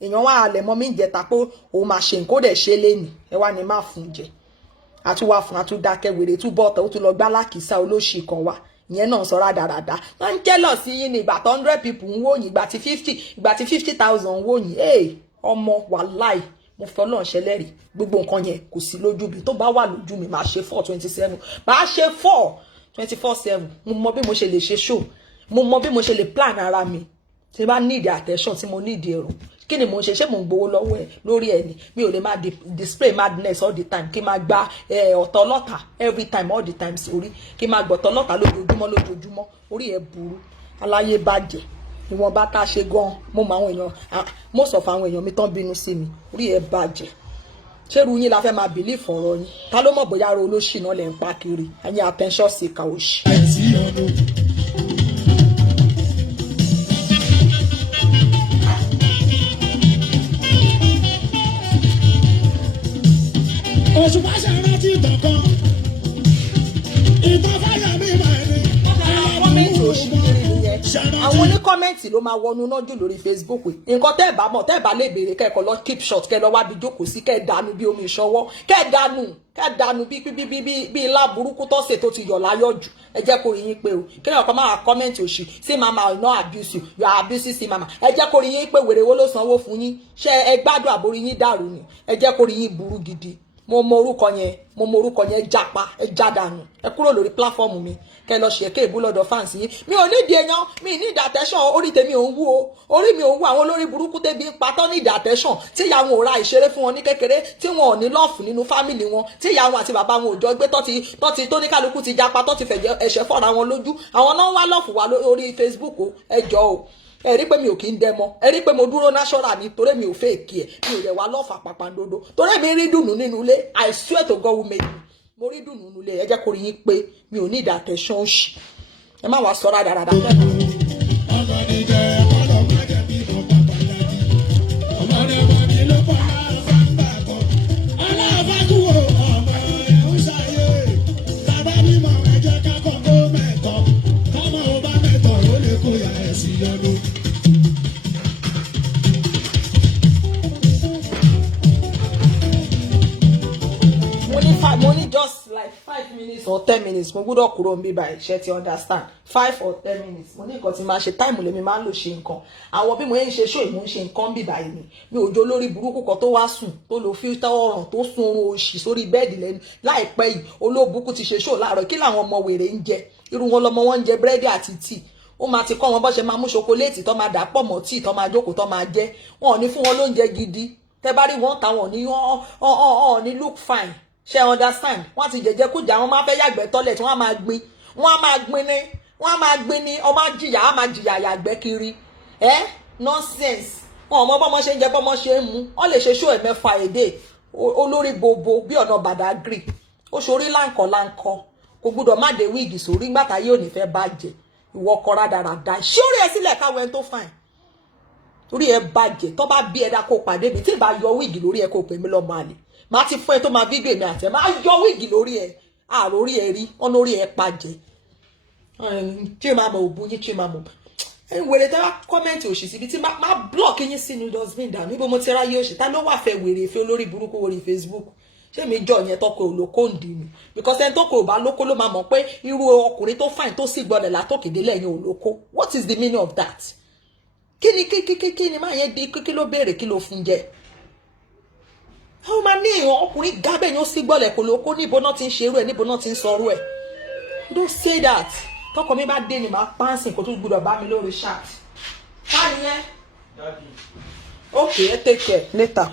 èèyàn wá halẹ̀ mọ́ mi ń jẹta pé òun máa ṣe nǹkó dẹ̀ ṣe lénìí ẹ wá ní má fún jẹ àtúwá fún àtúndákẹ́ wèrè tún bọ́ọ̀tọ̀ ó tún lọ gbá lákìsà olóṣì kan wá ìyẹn náà sọ rádaràda wọ́n ń jẹ́lọ̀ sí yín ní ìgbà 100 people ń wòyìn ìgbà tí 50,000 ń wòyìn ọmọ wàláì mo fẹ́ Ọlọ́run ṣẹlẹ́rìí gbogbo nǹkan yẹn kò sí lójú mi tó bá wà lójú mi máa ṣe 4/27 máa ṣe 4/24/7 mo mọ bí mo ṣe lè ṣe show mo mọ bí mo ṣe lè plan ara mi tí bá need attention tí mo need ẹ̀rọ kí ni mo ṣe ṣé mo ń gbowó lọ́wọ́ ẹ̀ lórí ẹ̀ ni mi ò lè máa display madness all the time kí n máa gba ọ̀tọ̀ ọlọ́ta every time all the time sí orí kí n máa gbọ̀tọ̀ ọlọ́ta lójoojúmọ́ orí ẹ̀ burú aláyé bàjẹ́ ìwọ̀n bá tá a ṣe gan mo mọ àwọn èèyàn most of àwọn èèyàn mi tán bínú sí mi orí ẹ̀ bàjẹ́ ṣérú yín la fẹ́ máa believe ọ̀rọ̀ yín ta ló mọ̀ bóyá ara olóṣì náà lẹ̀ ń pa kiri ẹ̀yin attention seeker òṣì. Òṣùpá ṣe rántí ìtàn ìtàn Fáyẹmí máa ní. Kọ́mẹ́ǹtì òṣìkiri nìyẹn. Àwọn oníkọ́mẹ́ǹtì ló máa wọnú náà jù lórí Facebook. Nǹkan tẹ́ ẹ̀ bá mọ̀ tẹ́ ẹ̀ bá lè béèrè kẹ́ẹ̀kọ́ lọ keep short kẹ́ẹ̀ lọ wá bí jókòó sí kẹ́ẹ̀ dànù bí omi ìṣọwọ́ kẹ́ẹ̀ dànù bí ilá burúkú tọ́sẹ̀ tó ti yọ̀ láyọ̀ jù. Ẹ jẹ́ kó rí yín pé o kí ni ọkọ máa kọ́mẹ́ǹtì òṣì sí mama will not abuse you you are abusing sí mama. Ẹ jẹ́ kó rí yín pé wèrè wo ló sanwó fún yín ṣé ẹ gbádùn àbórí yín dàrú ni. Ẹ jẹ́ kó rí yín burú gidi. Mo mọ orúkọ yẹn japa ẹ jádànù ẹ kúrò lórí platform mi kẹ lọ ṣe kéèbù lọ́dọ̀ fans yín. Mi ò ní ìdí èèyàn mi ní ìdí attention orí tèmi ò ń wú o orí mi ò ń wú àwọn olórí burúkú tẹ́bi ń patọ́ ní ìdí attention tí ìyá wọn ò ra ìṣeré fún wọn ní kékeré tí wọn ò ní lọ́ọ̀fù nínú fámìlì wọn tí ìyá wọn àti bàbá wọn ò jọ gbé tọ́ti tó ní kálukú ti japa tọ́ti fẹ̀jẹ̀ ẹ̀ṣẹ̀ fọ́ra wọn lójú àwọn náà ń wá lọ́ọ̀fù wa lórí Facebook o ẹ jọ o ẹ rí pé mi ò kí ń dẹmọ ẹ rí pé mo dúró náṣọ́ra mi torí mi ò fẹ́ èkì ẹ mi ò rẹ̀ wá lọ́ọ̀fà pàpàǹdodo torí mi rí dùnú nínú ilé I swear to God who made me mo rí dùnú nínú ilé ẹ jẹ́ kó rí yín pé mi ò ní ìdá attention òṣì ẹ má wàá sọ rádaràdà. Mo ní just like 5 minutes or 10 minutes mo gbọ́dọ̀ kúrò nbí báyìí ṣé ti understand 5 or 10 minutes mo ní nǹkan tí máa ṣe time lèmi máa ń lò ṣe nǹkan àwọn bí mo ń ṣe show mo ń ṣe nǹkan bí báyìí ni mi ò jó lórí burúkú kan tó wá sùn tó lo filter ọ̀ràn tó sun oorun òṣì sórí bẹ́ẹ̀dì lẹ́nu láìpẹ́ yìí olóòbùkún ti ṣe show láàárọ̀ kí làwọn ọmọ wèrè ń jẹ irú wọn lọmọ wọn ń jẹ búrẹ́dì àti tíì ó máa ti kọ́ wọn bó ṣe máa mú ṣokoléètì tó máa dà pọ̀ mọ́ tíì tó máa jókòó tó máa jẹ wọn ò ní fún wọn lóúnjẹ gidi tẹ́ bá rí wọn táwọn ní look fine ṣe understand wọ́n ti jẹjẹ kújà wọ́n máa fẹ́ yàgbẹ́ toilet wọ́n á máa gbin ní ọmọ jìyà á máa jìyà yàgbẹ́ kiri nonsense wọn ọmọ bọ́mọ ṣe ń jẹ bọ́mọ ṣe ń mu wọ́n lè ṣe show ẹ̀mẹ́fà èdè olórí bobo bí ọ̀nà Badagry ó ṣorí láǹkọ̀ kò gbúdọ̀ má dé wíìgì sórí gbàtà yóò ní fẹ́ bàjẹ́ ìwọ kọ́ra dáradára ṣé orí ẹ sílẹ̀ káwọn ẹni tó fine orí ẹ bàjẹ́ tó bá bí ẹ̀dá kó pàdé mi tí ì bá yọ wíìgì lórí ẹ kó pè mí lọ́mọ àlè máa ti fún ẹ tó máa fídíò èmi àti ẹ máa yọ wíìgì lórí ẹ àròrí ẹ rí wọn lórí ẹ pàjẹ́ Chimamanda òbúyí Chimamanda wèrè tẹ́ bá kọ́mẹ́ǹtì òṣì síbi tí máa block yín sínú dustbin dànù níbo mo ti ráyè òṣì tá ló wà fẹ́ wèrè fẹ́ olórí burúkú orí Facebook ṣé mi jọ yẹn tọkọ olóko ń dì mí because ẹni tọkọ ò bá lóko ló máa mọ̀ pé irú ọkùnrin tó fine tó sì gbọdọ̀ látòkèdè lẹ́yìn olóko what is the meaning of that kí ni máa yẹn di kí ló béèrè kí ló fún jẹ àwọn máa ní ìwọ̀n ọkùnrin gábẹ̀ ni ó sì gbọ́lẹ̀ kò lóko níbo náà ti ń ṣerú ẹ̀ níbo náà ti ń sọrú ẹ̀ don't say that tọkọ mi bá dé ni màá pánsìn kó tó gbúdọ̀ bá mi lórí chat. Ká nìyẹn. Okay, take care later.